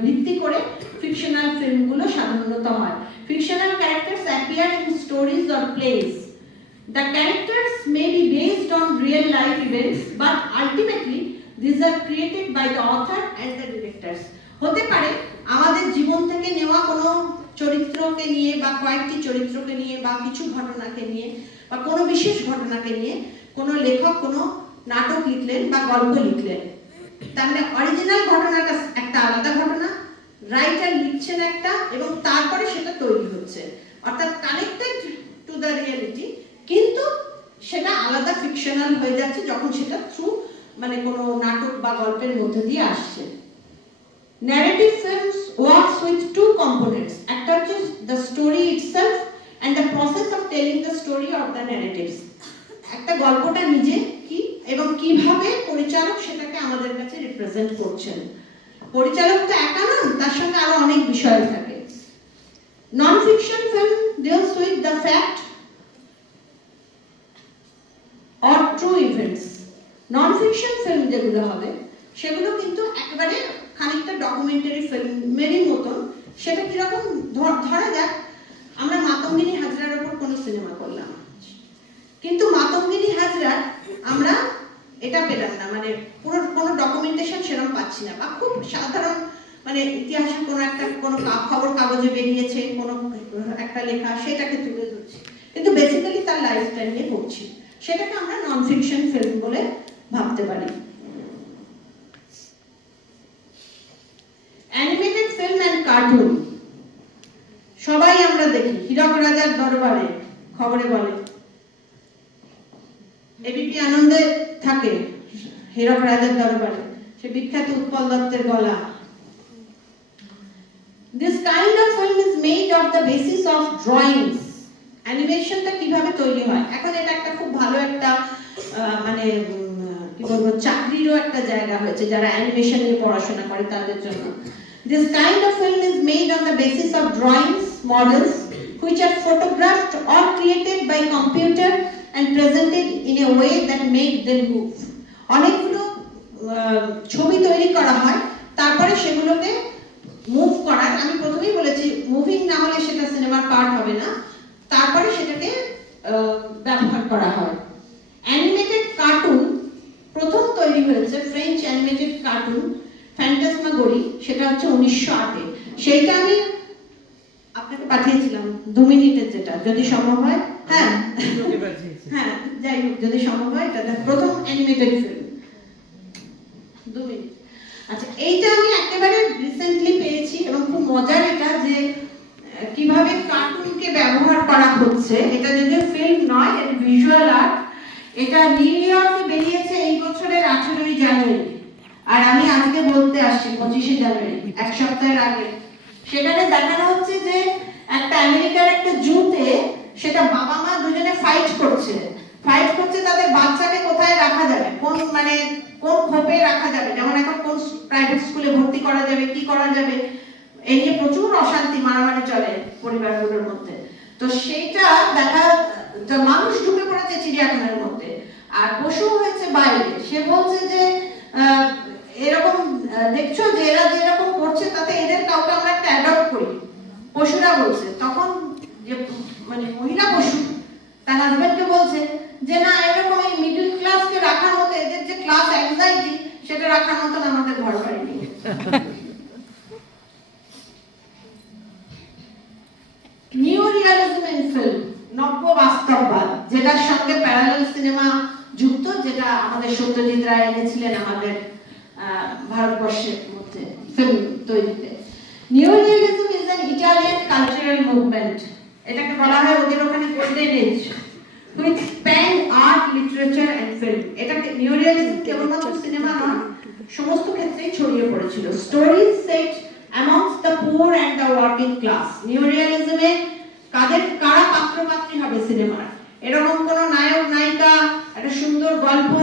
ভিত্তি করে ফিকশনাল ফিল্মগুলো সাধারণত হয়। Fictional characters appear in stories or place. The characters may be based on real life events, but ultimately these are created by the author and the directors. হতে পারে আমাদের জীবন থেকে নেওয়া কোনো চরিত্রকে নিয়ে বা কয়েকটি চরিত্রকে নিয়ে বা কিছু ঘটনাকে নিয়ে বা কোনো বিশেষ ঘটনাকে নিয়ে কোনো লেখক কোনো নাটক লিখলেন বা গল্প লিখলেন, তার মানে অরিজিনাল ঘটনাটা একটা আলাদা ঘটনা, রাইটার লিখছেন একটা, এবং তারপরে সেটা তৈরি হচ্ছে, অর্থাৎ কানেক্টেড টু দ্য রিয়েলিটি, কিন্তু সেটা আলাদা ফিকশনাল হয়ে যাচ্ছে যখন সেটা থ্রু মানে কোনো নাটক বা গল্পের মধ্যে দিয়ে আসছে। Narrative films works with two components, একটা হচ্ছে the story itself and the process of telling the story of the narratives. একটা গল্পটা নিজে কি এবং কিভাবে পরিচালক সেটাকে আমাদের কাছে রিপ্রেজেন্ট করছেন। পরিচালক তো একা নন, তার সঙ্গে আরো অনেক বিষয় থাকে। Non fiction film deals with the fact or true events. Non fiction film যেগুলো হবে সেগুলো কিন্তু একেবারে খানিকটা ডকুমেন্টারি ফিল্মেরই মতন। সেটা কিরকম, ধরা যাক আমরা মাতঙ্গিনী হাজরার উপর কোনো সিনেমা করলাম, কিন্তু মাতঙ্গিনী হাজরার আমরা এটা পেলাম না, মানে পুরো কোনো ডকুমেন্টেশন সেরকম পাচ্ছি না, বা খুব সাধারণ মানে ইতিহাসের কোনো খবর কাগজে বেরিয়েছে কোনো একটা লেখা, সেটাকে তুলে ধরছি, কিন্তু বেসিক্যালি তার লাইফস্টাইল নিয়ে পড়ছি। সেটাকে আমরা নন ফিকশন ফিল্ম বলে ভাবতে পারি। অ্যানিমেটেড ফিল্ম অ্যান্ড কার্টুন সবাই আমরা দেখি। হীরক রাজার দরবারে খবরে বলে, এবিপি আনন্দে থাকে হীরক রাজার দরবারে, সে বিখ্যাত উৎপল দত্তের গলা। This kind of film is made of the basis of drawings. অ্যানিমেশনটা কিভাবে তৈরি হয়, এখন এটা একটা খুব ভালো একটা মানে কি বলবো চাকরিরও একটা জায়গা হয়েছে যারা অ্যানিমেশন নিয়ে পড়াশোনা করে তাদের জন্য। This kind of film is made on the basis of drawings, models which are photographed or created by computer and presented in a way that make them move. অনেকগুলো ছবি তৈরি করা হয়, তারপরে সেগুলোকে মুভ করার, আমি প্রথমেই বলেছি মুভিং না হলে সেটা সিনেমার পার্ট হবে না, তারপরে সেটাকে ব্যবহার করা হয়। অ্যানিমেটেড কার্টুন প্রথম তৈরি হয়েছে, ফ্রেঞ্চ অ্যানিমেটেড কার্টুন ফ্যান্টাসমাগোরি, সেটা হচ্ছে 1908-এ। সেইটা আমি আপনাকে পাঠিয়েছিলাম 2 মিনিটের, যেটা যদি সম্ভব হয়। হ্যাঁ হ্যাঁ, যাই হোক, যদি সম্ভব হয়, এটা প্রথম অ্যানিমেটেড ফিল্ম 2 মিনিট। আচ্ছা, এইটা আমি একেবারে রিসেন্টলি পেয়েছি এবং খুব মজার এটা যে কিভাবে কার্টুনকে ব্যবহার করা হচ্ছে। এটা যদি ফিল্ম নয়, এটা ভিজুয়াল আর্ট। এটা নিউ ইয়র্কে বেরিয়েছে এই বছরের 18ই জানুয়ারি, আর আমি আজকে বলতে আসছি 25শে জানুয়ারি, এক সপ্তাহের আগে। সেখানে দেখানো হচ্ছে যে একটা আমেরিকার একটা জুতে সেটা বাবা মা দুজনে ফাইট করছে তাদের বাচ্চাকে কোথায় রাখা যাবে, কোন খোপে রাখা যাবে, যেমন এখন কোন প্রাইভেট স্কুলে ভর্তি করা যাবে, কি করা যাবে, এই নিয়ে প্রচুর অশান্তি মারামারি চলে পরিবারগুলোর মধ্যে। তো সেইটা দেখা, মানুষ ঢুকে পড়েছে চিড়িয়াখানার মধ্যে আর পশু হয়েছে বাইরে। সে বলছে যে এরকম দেখছো যে এরা যেরকম করছে তাতে এদের কাউকে আমরা একটা অ্যাডপ্ট করি, পশুরা বলছে। তখন যে মহিলা পশু তার হাজবেন্ডকে বলছে যে না, এরকম এই মিডল ক্লাসকে রাখার মতো, এদের যে ক্লাস অ্যাংজাইটি সেটা রাখার মতন আমাদের ঘর বাড়ি নেই। নিউ রিয়ালিজম ইন ফিল্ম, নব্য বাস্তববাদ, যেটার সঙ্গে প্যারালাল সিনেমা যুক্ত, যেটা আমাদের সত্যজিৎ রায় এনেছিলেন আমাদের ভারতবর্ষের মধ্যে ফিল্ম তৈরিতে। New realism is an Italian cultural movement. এটাকে বলা হয় ওদের ওখানে golden age, which span art, literature and film. এটাকে নিউ রিয়ালিজম কেবলমাত্র সিনেমা নয়, সমস্ত ক্ষেত্রেই ছড়িয়ে পড়েছিল। Stories set amongst the poor and the working class. New রিয়ালিজমে কারা পাত্র পাত্রী হবে সিনেমার, এরকম কোনো নায়ক নায়িকা, একটা সুন্দর গল্প,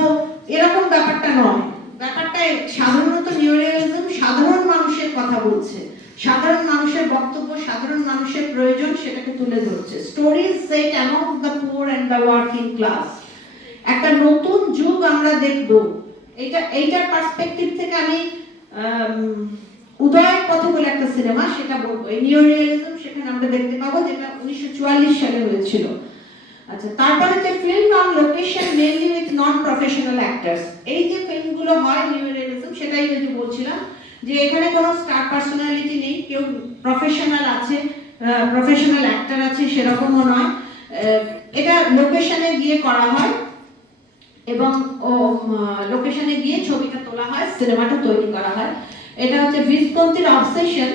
এরকম ব্যাপারটা নয়। ব্যাপারটা সাধারণত নিউ রিয়ালিজম সাধারণ মানুষের কথা বলছে, সাধারণ মানুষের বক্তব্য, সাধারণ মানুষের প্রয়োজন, সেটাকে তুলে ধরছে। Stories set amongst the poor and the working class. একটা নতুন যুগ আমরা দেখব। এইটার পার্সপেক্টিভ থেকে আমি উদয়ের পথে বলে একটা সিনেমা, সেটা বলবো। এই নিউ রিয়ালিজম সেখানে আমরা দেখতে পাবো, যেটা 1944 সালে হয়েছিল। আচ্ছা, তারপরে যে film on location mainly with non professional actors, এই যে ফিল্মগুলো হয় নিউ রিয়ালিজম, সেটাই যদি বলছিলাম যে এখানে কোনো স্টার পার্সোনালিটি নেই, কেউ প্রফেশনাল আছে, প্রফেশনাল অ্যাক্টর আছে সেরকমও নয়। এটা লোকেশনে গিয়ে করা হয় এবং লোকেশনে গিয়ে ছবিটা তোলা হয়, সিনেমাটা তৈরি করা হয়। এটা হচ্ছে ভিসকন্তির অবসেশন,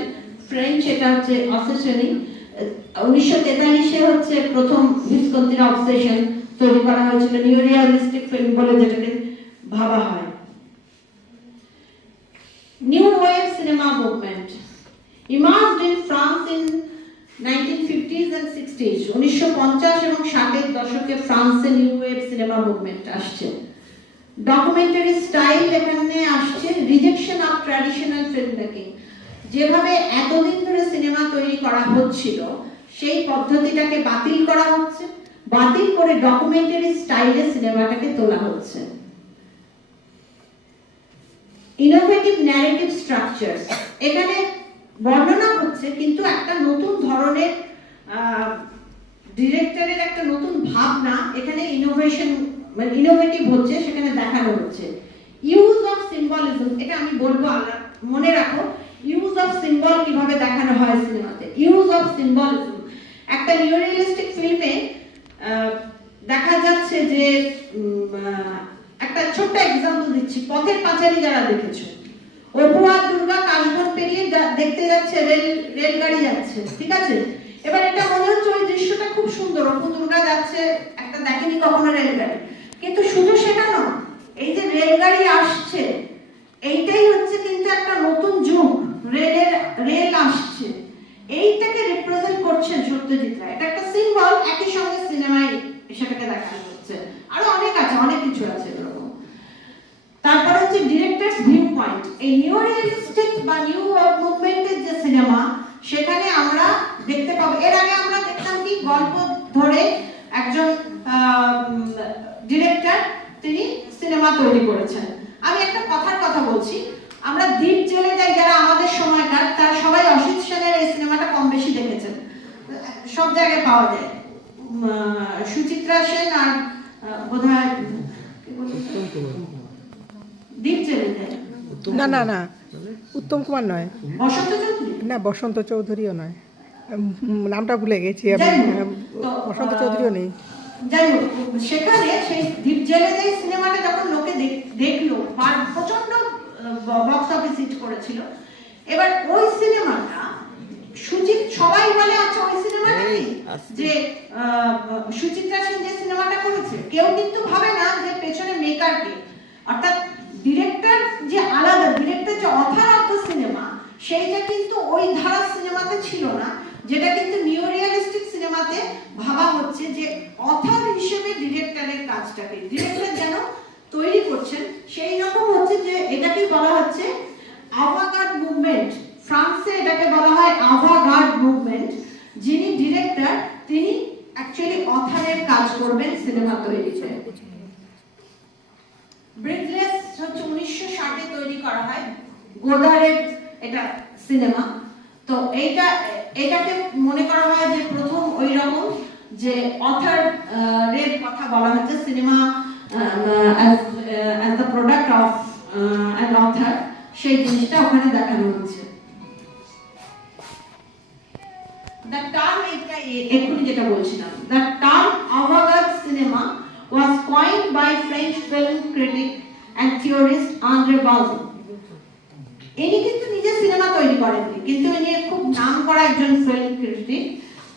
ফ্রেঞ্চ, এটা হচ্ছে অবসেশনই। 1943-এ হচ্ছে প্রথম ভিসকন্তির অবসেশন তৈরি করা হয়েছিল, নিউ রিয়ালিস্টিক ফিল্ম বলে যেটাকে ভাবা হয়। New wave cinema movement emerged in France in 1950s and 60s. 1950 এবং 60 দশকে ফ্রান্সে নিউ ওয়েভ সিনেমা মুভমেন্ট আসছে। ডকুমেন্টারি স্টাইল এখানে আসছে, rejection of traditional film making. যেভাবে এতদিন ধরে সিনেমা তৈরি করা হচ্ছিল সেই পদ্ধতিটাকে বাতিল করা হচ্ছে, বাতিল করে ডকুমেন্টারি স্টাইলে সিনেমাটাকে তোলা হচ্ছে। ইনোভেটিভ ন্যারেটিভ স্ট্রাকচারস এখানে বর্ণনা হচ্ছে, কিন্তু একটা নতুন ধরনের ডিরেক্টরের একটা নতুন ভাবনা এখানে ইনোভেশন মানে ইনোভেটিভ হচ্ছে, সেখানে দেখানো হচ্ছে। ইউজ অফ সিম্বলিজম, এটা আমি বলবো, মনে রাখো ইউজ অফ সিম্বল কিভাবে দেখানো হয় সিনেমাতে। ইউজ অফ সিম্বলিজম একটা নিউরিয়ালিস্টিক ফিল্মে দেখা যাচ্ছে যে একটা ছোট্ট এক্সাম্পল দিচ্ছি, পথের পাঁচালী যারা দেখেছো, অপু আর দুর্গা কাশবন পেরিয়ে দেখতে যাচ্ছে, রেলগাড়ি যাচ্ছে, ঠিক আছে। এবার এটা মনে হচ্ছে ওই দৃশ্যটা খুব সুন্দর, অপু দুর্গা যাচ্ছে, একটা দেখেনি কখনো রেলগাড়ি, কিন্তু শুধু সেটা নয়, এই যে রেলগাড়ি আসছে এইটাই হচ্ছে কিন্তু একটা নতুন যুগ, রেল আসছে, এইটাকে রিপ্রেজেন্ট করছেন সত্যজিৎ রায়। এটা একটা সিম্বল, একই সঙ্গে সিনেমায় সেটাকে দেখানো হচ্ছে। আরো অনেক আছে, অনেক কিছু আছে এরকম। তারপর হচ্ছে ডিরেক্টরস ভিউ পয়েন্ট। এই নিউ রিয়েলিস্টিক বা নিউ মুভমেন্টের যে সিনেমা, সেখানে আমরা দেখতে পাবো, এর আগে আমরা দেখতাম কি গল্প ধরে একজন ডিরেক্টর তিনি সিনেমা তৈরি করেছেন। আমি একটা কথা বলছি, আমরা দ্বীপ জেলে যাই যারা আমাদের সময়কার, তারা সবাই অসিত সেনের এই সিনেমাটা কম বেশি দেখেছেন, সব জায়গায় পাওয়া যায়। সুচিত্রা সেন আর বোধহয় দ্বীপ জেলে যায়, না উত্তম কুমার নয়, বসন্ত চৌধুরী না বসন্ত চৌধুরীও নয়, নামটা ভুলে গেছি আমি, বসন্ত চৌধুরীও নেই। যাই হোক, সেখানে সেই দ্বীপ জেলে যাই সিনেমাটা যখন লোকে দেখলো, প্রচন্ড বক্স অফিস হিট করেছিল। এবার ওই সিনেমাটা সুচিত সবাই বলে আচ্ছা ওই সিনেমাটা কি যে সুচিত্রা সেন যে সিনেমাটা করেছে, কেউ কিন্তু ভাবে না যে পেছনে মেকার কে, অর্থাৎ ডিরেক্টর যে আলাদা, ডিরেক্টর যে অথার অফ দ্য সিনেমা, সেইটা কিন্তু ওই ধারার সিনেমাতে ছিল না, যেটা কিন্তু নিউ রিয়েলিস্টিক সিনেমাতে ভাবা হচ্ছে যে অথার হিসেবে ডিরেক্টরের কাজটাকে ডিরেক্টর যেন তৈরি করছেন, সেই রকম হচ্ছে যে এটাকে বলা হচ্ছে আভাগার্ড মুভমেন্ট। ফ্রান্সে এটাকে বলা হয় আভাগার্ড মুভমেন্ট। যিনি ডিরেক্টর তিনি অ্যাকচুয়ালি অথারের কাজ করবেন সিনেমা তৈরিতে। ব্রিথলেস হচ্ছে 1960 তৈরি করা হয়, গোদারের এটা সিনেমা। তো এটাকে মনে করা হয় যে প্রথম ওই রকম যে অথার এর কথা বলা হচ্ছে, cinema as the product of an author, সেই জিনিসটা ওখানে দেখানো হচ্ছে। The term এক্ষুনি যেটা বলছিলাম, the term avant-garde cinema was coined by French film critic and theorist André Bazin. ইনি কিন্তু নিজে সিনেমা তৈরি করেননি, কিন্তু ইনি খুব নাম করা একজন ফিল্ম ক্রিটিক।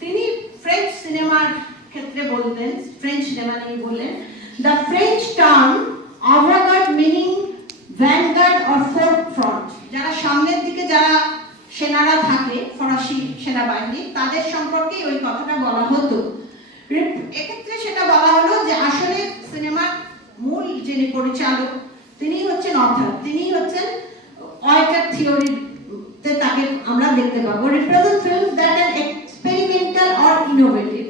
তিনি ফ্রেঞ্চ সিনেমার ক্ষেত্রে বলতেন, ফ্রেঞ্চ সিনেমা নিয়ে বললেন, the French term avant-garde meaning vanguard or forefront, যারা সামনের দিকে যারা সেনারা থাকে ফরাসি সেনাবাহিনী, তাদের সম্পর্কে ওই কথাটা বলা হতো। এক্ষেত্রে সেটা বলা হলো যে আসলে সিনেমার মূল যিনি পরিচালক তিনি হচ্ছেন অথার, তিনি হচ্ছেন অয়েটার থিওরিতে তাকে আমরা দেখতে পাবো। Represent films that are experimental or innovative.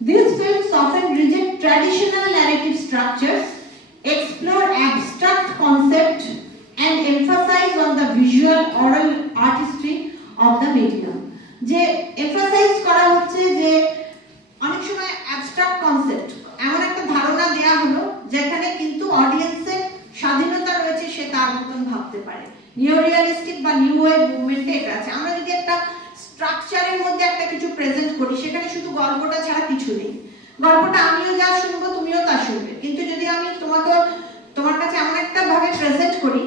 These films often reject traditional narrative structures, explore abstract concepts and emphasize on the visual oral artistry of the medium. যে এমফাসাইজ করা হচ্ছে যে অনেক সময় অ্যাবস্ট্রাক্ট কনসেপ্ট, এমন একটা ধারণা দেয়া হলো যেখানে কিন্তু অডিয়েন্সের স্বাধীনতা রয়েছে, সে তার মতন ভাবতে পারে। নিউ রিয়েলিস্টিক বা নিউ ওয়েভ মুভমেন্টে এটা আছে। আমরা যদি একটা স্ট্রাকচারের মধ্যে একটা কিছু প্রেজেন্ট করি, সেখানে শুধু গল্পটা ছাড়া কিছু নেই, গল্পটা আমিও যা শুনবো তুমিও তা শুনবে, কিন্তু যদি আমি তোমার কাছে এমন একটা ভাবে প্রেজেন্ট করি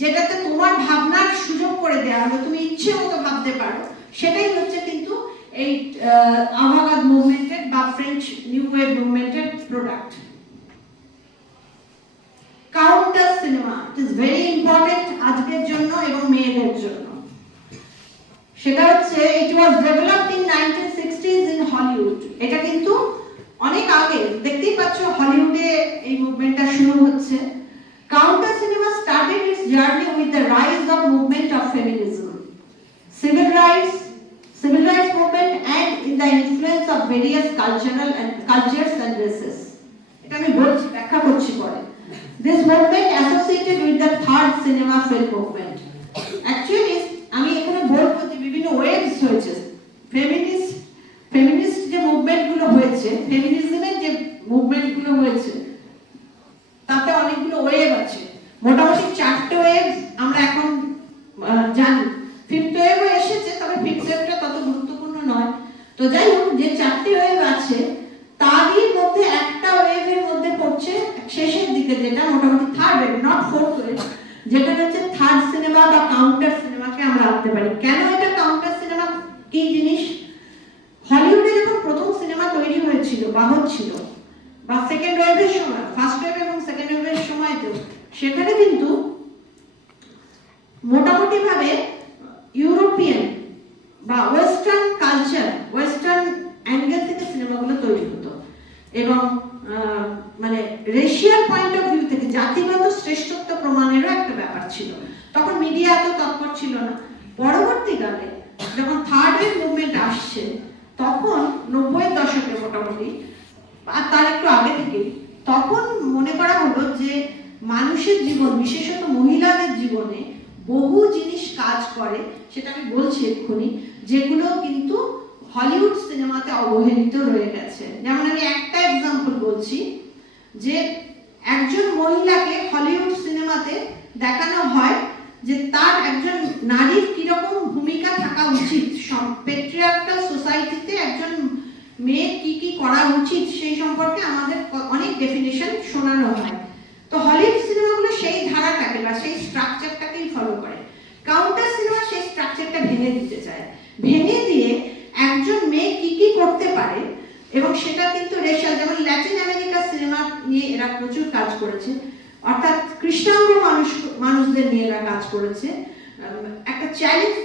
যেটাতে তোমার ভাবনার সুযোগ করে দেওয়া হলো, তুমি ইচ্ছে মতো ভাবতে পারো, সেটাই হচ্ছে কিন্তু এই আভাগার্ড মুভমেন্টের বা ফ্রেঞ্চ নিউ ওয়েভ মুভমেন্টের product. Counter cinema, it is very important. Important আজকের জন্য এবং মেয়েদের জন্য। সেটা হচ্ছে it was developed in 1960s in Hollywood. এটা কিন্তু অনেক আগে, দেখতেই পাচ্ছ হলিউডে এই মুভমেন্টটা শুরু হচ্ছে। Counter cinema started it's journey with the rise of movement of feminism, civil rights movement and in the influence of various cultures and races. এটা আমি বলছি, ব্যাখ্যা করছি পরে। This movement associated with the third cinema film movement. Actually আমি এখানে বলবো যে বিভিন্ন ওয়েভস হয়েছে, ফেমিনিস্ট যে মুভমেন্ট গুলো হয়েছে, ফেমিনিজমের যে মুভমেন্ট গুলো হয়েছে, তাতে অনেকগুলো ওয়েভ আছে। মোটামুটি 4টে ওয়েভ আমরা এখন জানি। ফিফথ ওয়েভও এসেছে, তবে ফিফথ ওয়েভটা তত গুরুত্বপূর্ণ নয়। তো যাই হোক, যে 4টে ওয়েভ আছে তারই মধ্যে একটা ওয়েভের মধ্যে পড়ছে শেষের দিকে, যেটা মোটামুটি third wave, not fourth wave, যেটা হচ্ছে থার্ড সিনেমা বা কাউন্টার সিনেমাকে আমরা আনতে পারি। কেন এটা কাউন্টার সিনেমা, কি জিনিস? হলিউডে যখন প্রথম সিনেমা তৈরি হয়েছিল বা হচ্ছিল, বা সেকেন্ড ওয়েভের সময়, ফার্স্ট ওয়েভ এবং সেকেন্ড ওয়েভের সময়তেও, সেখানে কিন্তু মোটামুটি ভাবে ইউরোপিয়ান বা ওয়েস্টার্ন কালচার, ওয়েস্টার্ন অ্যাঙ্গেল থেকে সিনেমাগুলো তৈরি হতো এবং মানে রেশিয়াল পয়েন্ট অফ ভিউ থেকে জাতিগত শ্রেষ্ঠত্ব প্রমাণেরও একটা ব্যাপার ছিল। তখন মিডিয়া এত তৎপর ছিল না। পরবর্তীকালে যখন থার্ড ওয়েভ মুভমেন্ট আসছে, তখন 90-এর দশকে মোটামুটি, আর তার একটু আগে থেকে, তখন মনে করা হলো যে মানুষের জীবন, বিশেষত মহিলাদের জীবনে বহু জিনিস কাজ করে, সেটা আমি বলছি এক্ষুনি, যেগুলো কিন্তু হলিউড সিনেমাতে অবহেলিত রয়ে গেছে। যেমন আমি একটা এক্সাম্পল বলছি, যে একজন মহিলাকে হলিউড সিনেমাতে দেখানো হয় যে তার একজন নারীর কিরকম ভূমিকা থাকা উচিত, পেট্রিয়ার্কাল সোসাইটিতে একজন মেয়ের কি কি করা উচিত সেই সম্পর্কে আমাদের অনেক ডেফিনেশন শোনানো হয়। তো হলিউড সিনেমাগুলো সেই ধারাটাকে বা সেই স্ট্রাকচারটাকেই ফলো করে। কাউন্টার সিনেমা সেই স্ট্রাকচারটা ভেঙে দিতে চায়, ভেঙে দিয়ে একজন মেয়ে কি কি করতে পারে, এবং সেটা কিন্তু রেশিয়াল, যেমন ল্যাটিন আমেরিকার সিনেমা নিয়ে এরা প্রচুর কাজ করেছে, অর্থাৎ কৃষ্ণাঙ্গ মানুষদের নিয়ে এরা কাজ করেছে। একটা চ্যালেঞ্জ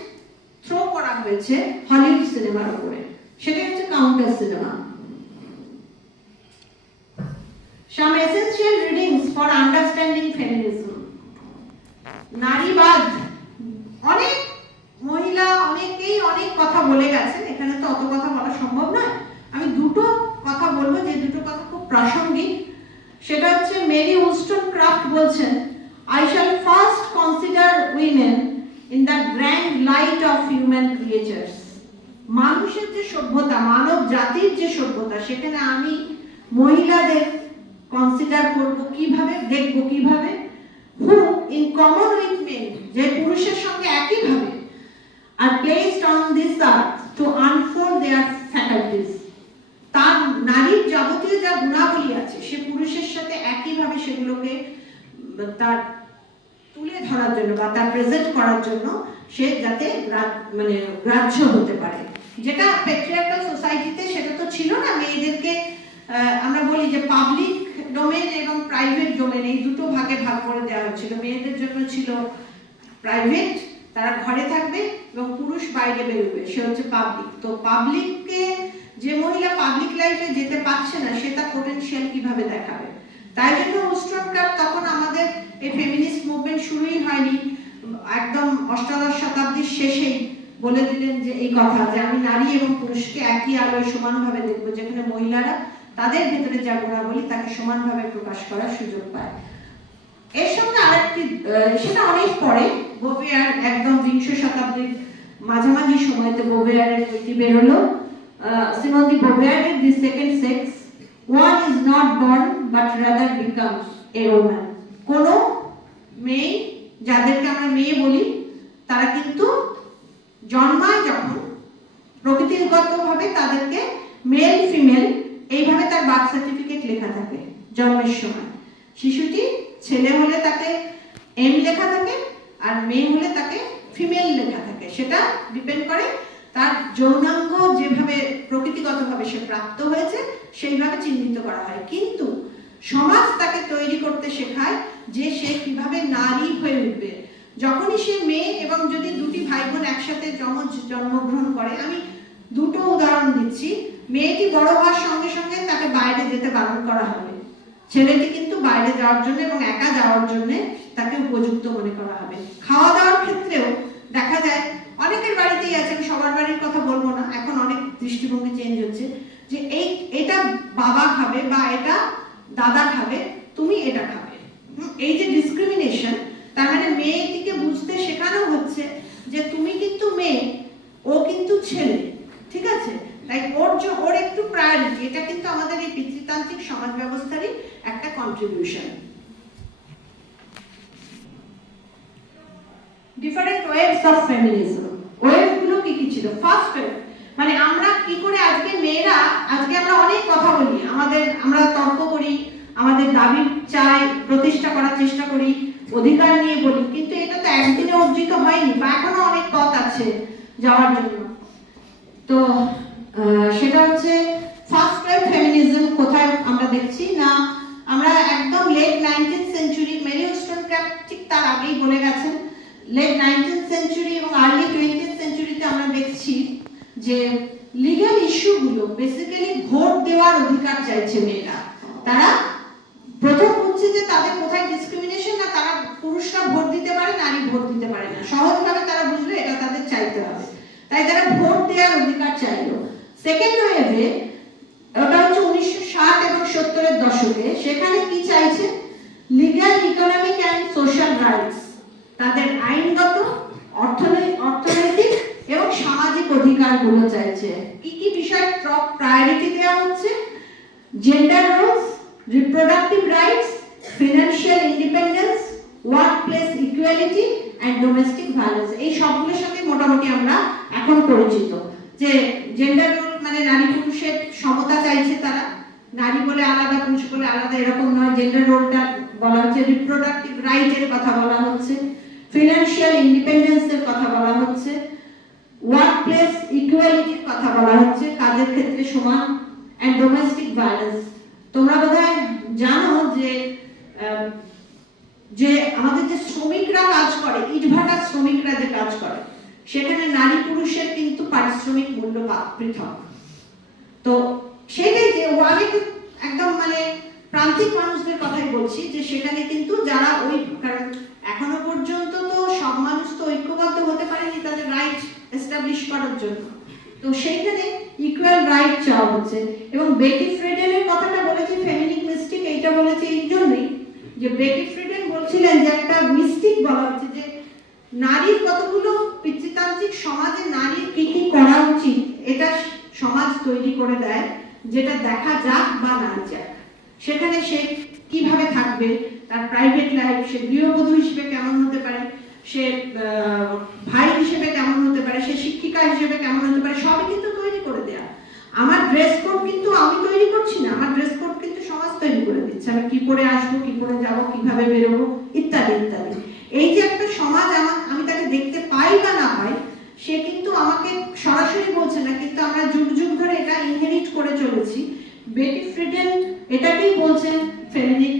থ্রো করা হয়েছে হলিউড সিনেমার উপরে, সেটা হচ্ছে counter cinema. Some essential readings for understanding feminism. নারীবাদ, অনেক মহিলা অনেকেই অনেক কথা বলে গেছেন, এখানে তো অত কথা বলা সম্ভব নয়। আমি দুটো কথা বলবো, যে দুটো কথা খুব প্রাসঙ্গিক। সেটা হচ্ছে মেরি উস্টনক্রাফট বলছেন, I shall first consider women in the grand light of human creatures. মানুষের যে সভ্যতা, মানব জাতির যে সভ্যতা, সেখানে আমি মহিলাদের কনসিডার করব, কিভাবে দেখব, কিভাবে, who in common with men, যে পুরুষের সঙ্গে একইভাবে, are placed on this earth to unfold their faculties. তার নারীর যাবতীয় যা গুণাবলী আছে, সে পুরুষের সাথে একইভাবে সেগুলোকে তার তুলে ধরার জন্য বা তার প্রেজেন্ট করার জন্য সে যাতে মানে গ্রাহ্য হতে পারে, যেটা প্যাট্রিয়ার্কাল সোসাইটিতে সেটা তো ছিল না। মেয়েদেরকে আমরা বলি যে পাবলিক ডোমেন এবং প্রাইভেট ডোমেন, এই দুটো ভাগে ভাগ করে দেওয়া হয়েছিল। মেয়েদের জন্য ছিল প্রাইভেট, তারা ঘরে থাকবে, এবং পুরুষ বাইরে বেরোবে, সে হচ্ছে পাবলিক। তো পাবলিককে, যে মহিলা পাবলিক লাইফে যেতে পারছে না, সে তার পোটেনশিয়াল কিভাবে দেখাবে? তাই জন্য উস্টনক্রাফট, তখন আমাদের এই ফেমিনিস্ট মুভমেন্ট শুরুই হয়নি, একদম অষ্টাদশ শতাব্দীর শেষেই বলে দিলেন যে এই কথা, যে আমি নারী এবং পুরুষকে একই আলোয় সমানভাবে দেখবো, যেখানে মহিলারা তাদের ভেতরে যা গুণাবলী তাকে সমানভাবে প্রকাশ করার সুযোগ পায়। এর সঙ্গে আরেকটি, সেটা অনেক পরে, বোভেয়ার একদম 20 শতাব্দীর মাঝামাঝি সময়তে বোভেয়ারের বইটি বেরোলো, সিমন দি বোভেয়ারের the second sex, one is not born but rather becomes a woman. কোন মেয়ে, যাদেরকে আমরা মেয়ে বলি, তারা কিন্তু জন্মায় যখন, প্রকৃতিগতভাবে তাদেরকে মেল ফিমেল এইভাবে তার বার্থ সার্টিফিকেট লেখা থাকে জন্মের সময়। শিশুটি ছেলে হলে তাকে এম লেখা থাকে, আর মেয়ে হলে তাকে ফিমেল লেখা থাকে। সেটা ডিপেন্ড করে তার যৌনাঙ্গ যেভাবে প্রকৃতিগতভাবে সে প্রাপ্ত হয়েছে সেইভাবে চিহ্নিত করা হয়। কিন্তু সমাজ তাকে তৈরি করতে শেখায় যে সে কিভাবে নারী হয়ে উঠবে। যখনই সে মেয়ে এবং যদি দুটি ভাই বোন একসাথে জন্মগ্রহণ করে, আমি দুটো উদাহরণ দিচ্ছি, মেয়েটি বড় হওয়ার সঙ্গে সঙ্গে তাকে বাইরে যেতে বারণ করা হবে, ছেলেটি কিন্তু বাইরে যাওয়ার জন্য এবং একা যাওয়ার জন্য তাকে উপযুক্ত মনে করা হবে। খাওয়া দাওয়ার ক্ষেত্রেও দেখা যায় অনেকের বাড়িতেই আছে, আমি সবার বাড়ির কথা বলবো না, এখন অনেক দৃষ্টিভঙ্গি চেঞ্জ হচ্ছে, যে এটা বাবা খাবে বা এটা দাদা খাবে, তুমি এটা খাবে। এই যে ডিসক্রিমিনেশন, তার মানে মেয়েটিকে বুঝতে শেখানো হচ্ছে যে তুমি কিন্তু মেয়ে, ও কিন্তু ছেলে, ঠিক আছে? তাই ওর একটু প্রায়োরিটি, এটা কিন্তু আমাদের এই পিতৃতান্ত্রিক সমাজ ব্যবস্থারই একটা contribution. Different waves of feminism, ওয়েভগুলো কি কি ছিল? ফার্স্ট ওয়েভ মানে আমরা কি করে আজকে মেয়েরা, আজকে আমরা অনেক কথা বলি, আমরা তর্ক করি, আমাদের দাবি চাই, প্রতিষ্ঠা করার চেষ্টা করি, অধিকার নিয়ে বলি, কিন্তু এটা তো একদিনে অর্জিত হয়নি বা এখনো অনেক পথ আছে যাওয়ার জন্য। তো সেটা হচ্ছে ফার্স্ট ওয়েভ ফেমিনিজম কোথায় আমরা দেখছি না, আমরা একদম লেট 19th সেঞ্চুরি, মেরি ওস্টনক্রাফট ঠিক তার আগেই বলে গেছেন, লেট 19th সেঞ্চুরি এবং আর্লি 20th সেঞ্চুরিতে আমরা দেখছি যে লিগ্যাল ইস্যুগুলো বেসিক্যালি ভোট দেওয়ার অধিকার চাইছে মেয়েরা। তারা প্রথম হচ্ছে যে তাদের কোথায় ডিসক্রিমিনেশন, না তারা পুরুষরা ভোট দিতে পারে, নারী ভোট দিতে পারে না, সহজভাবে তারা বুঝলো এটা তাদের চাইতে হবে, তাই তারা ভোট দেওয়ার অধিকার চাইলো। সেকেন্ড ওয়েভে ওটা হচ্ছে 1960 এবং 70 এর দশকে, সেখানে কি চাইছে? Legal, economic and social rights, তাদের আইনগত, অর্থনৈতিক এবং সামাজিক অধিকারগুলো চাইছে। কি কি বিষয় টপ প্রায়োরিটি দেওয়া হচ্ছে? Gender Rolle's, reproductive rights, financial independence, workplace equality and domestic violence. এই সবগুলোর সাথে মোটামুটি আমরা এখন পরিচিত। যে জেন্ডার রোল মানে নারী পুরুষের সমতা চাইছে তারা, নারী বলে আলাদা, পুরুষ বলে আলাদা এরকম নয়, জেন্ডার রোলটা বলা হচ্ছে, রিপ্রোডাক্টিভ রাইটের কথা বলা হচ্ছে, ফিনান্সিয়াল ইন্ডিপেন্ডেন্সের কথা বলা হচ্ছে, ওয়ার্কপ্লেস ইকুয়ালিটির কথা বলা হচ্ছে, কাজের ক্ষেত্রে সমান, অ্যান্ড ডোমেস্টিক ভায়োলেন্স। তোমরা বোধহয় জানো যে আমাদের যে শ্রমিকরা কাজ করে, ইটভাটার শ্রমিকরা যে কাজ করে, সেখানে নারী পুরুষের কিন্তু পারিশ্রমিক মূল্য পৃথক। তো সেটাই যে অনেক একদম মানে প্রান্তিক মানুষদের কথাই বলছি, যে সেখানে কিন্তু যারা ওই, কারণ এখনো পর্যন্ত তো সব মানুষ তো ঐক্যবদ্ধ হতে পারেনি তাদের রাইট এস্টাবলিশ করার জন্য, তো সেইখানে ইকুয়াল রাইট চাওয়া হচ্ছে। এবং বেটি ফ্রিডেনের কথাটা বলেছি, ফেমিনিক মিস্টিক, এইটা বলেছি এই জন্যই যে বেটি ফ্রিডেন বলছিলেন যে একটা মিস্টিক বলা হচ্ছে যে নারীর কতগুলো পিতৃতান্ত্রিক সমাজে নারীর কি কি করা উচিত, এটা সমাজ তৈরি করে দেয়, যেটা দেখা যাক বা না যাক, সেখানে সে কিভাবে থাকবে, তার প্রাইভেট লাইফ, সে গৃহবধূ হিসেবে কেমন হতে পারে, সে ভাই হিসেবে কেমন হতে পারে, সে শিক্ষিকা হিসেবে কেমন হতে পারে, সবই কিন্তু তৈরি করে দেয়া। আমার ড্রেস কোড কিন্তু আমি তৈরি করছি না, আমার ড্রেস কোড কিন্তু সমাজ তৈরি করে দিচ্ছে, আমি কি করে আসবো, কি করে যাবো, কিভাবে বেরোবো, ইত্যাদি ইত্যাদি। এই যে একটা সমাজ আমি তাকে দেখতে পাই বা না পাই, সে কিন্তু আমাকে সরাসরি বলছে না, কিন্তু আমরা যুগ যুগ ধরে এটা ইনহেরিট করে চলেছি। বেটি ফ্রিডেন এটাকেই বলছেন feminine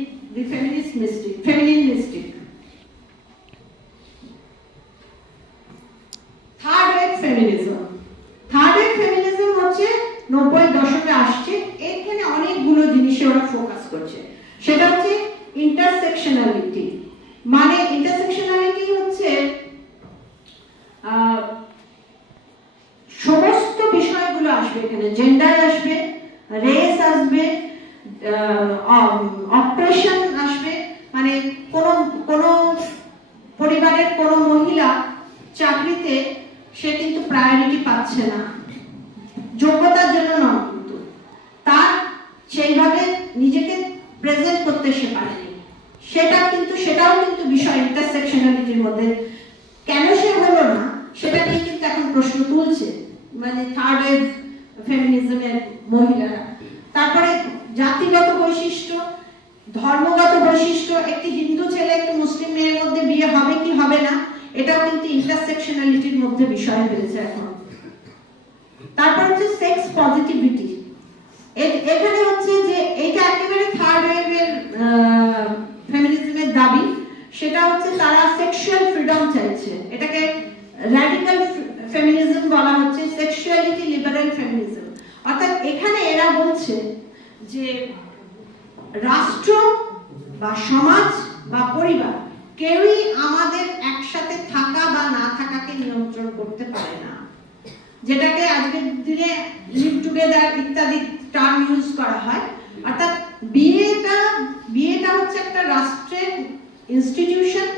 mystic. Third wave feminism হচ্ছে 90-এর দশকে আসছে, এখানে অনেকগুলো জিনিসে ওরা ফোকাস করছে। সেটা হচ্ছে ইন্টারসেকশনালিটি, মানে ইন্টারসেকশনালিটি হচ্ছে সমস্ত বিষয়গুলো আসবে এখানে, জেন্ডার আসবে, রেস আসবে, অপারেশন আসবে, মানে কোন পরিবারের কোন মহিলা চাকরিতে সে কিন্তু প্রায়োরিটি পাচ্ছে না, যোগ্যতার জন্য নয়, কিন্তু তার সেইভাবে নিজেকে প্রেজেন্ট করতে সে পারেনি, সেটাও কিন্তু বিষয় ইন্টারসেকশনালিটির মধ্যে। কেন সে হলো না সেটা নিয়ে কিন্তু এখন প্রশ্ন তুলছে, মানে থার্ড ওয়েভ ফেমিনিজমের মহিলারা। তারপরে জাতিগত বৈশিষ্ট্য, ধর্মগত বৈশিষ্ট্য, একটি হিন্দু ছেলে একটি মুসলিম মেয়ের মধ্যে বিয়ে হবে কি হবে না, এটাও কিন্তু ইন্টারসেকশনালিটির মধ্যে বিষয় হয়েছে এখন। তারপর হচ্ছে সেক্স পজিটিভিটি, এখানে হচ্ছে যে এইটা একেবারে থার্ড ওয়েভের ফেমিনিজমের দাবি সেটা হচ্ছে তারা সেক্সুয়াল ফ্রিডম চাইছে। এটাকে র্যাডিক্যাল ফেমিনিজম বলা হচ্ছে, সেক্সুয়ালিটি লিবারেল ফেমিনিজম। অর্থাৎ এখানে এরা বলছে যে রাষ্ট্র বা সমাজ বা পরিবার কেউই আমাদের একসাথে থাকা বা না থাকাকে নিয়ন্ত্রণ করতে পারে না, যেটাকে আজকের দিনে লিভ টুগেদার ইত্যাদি টার্ম ইউজ করা হয়। অর্থাৎ বিয়েটা হচ্ছে একটা রাষ্ট্রের ইনস্টিটিউশন,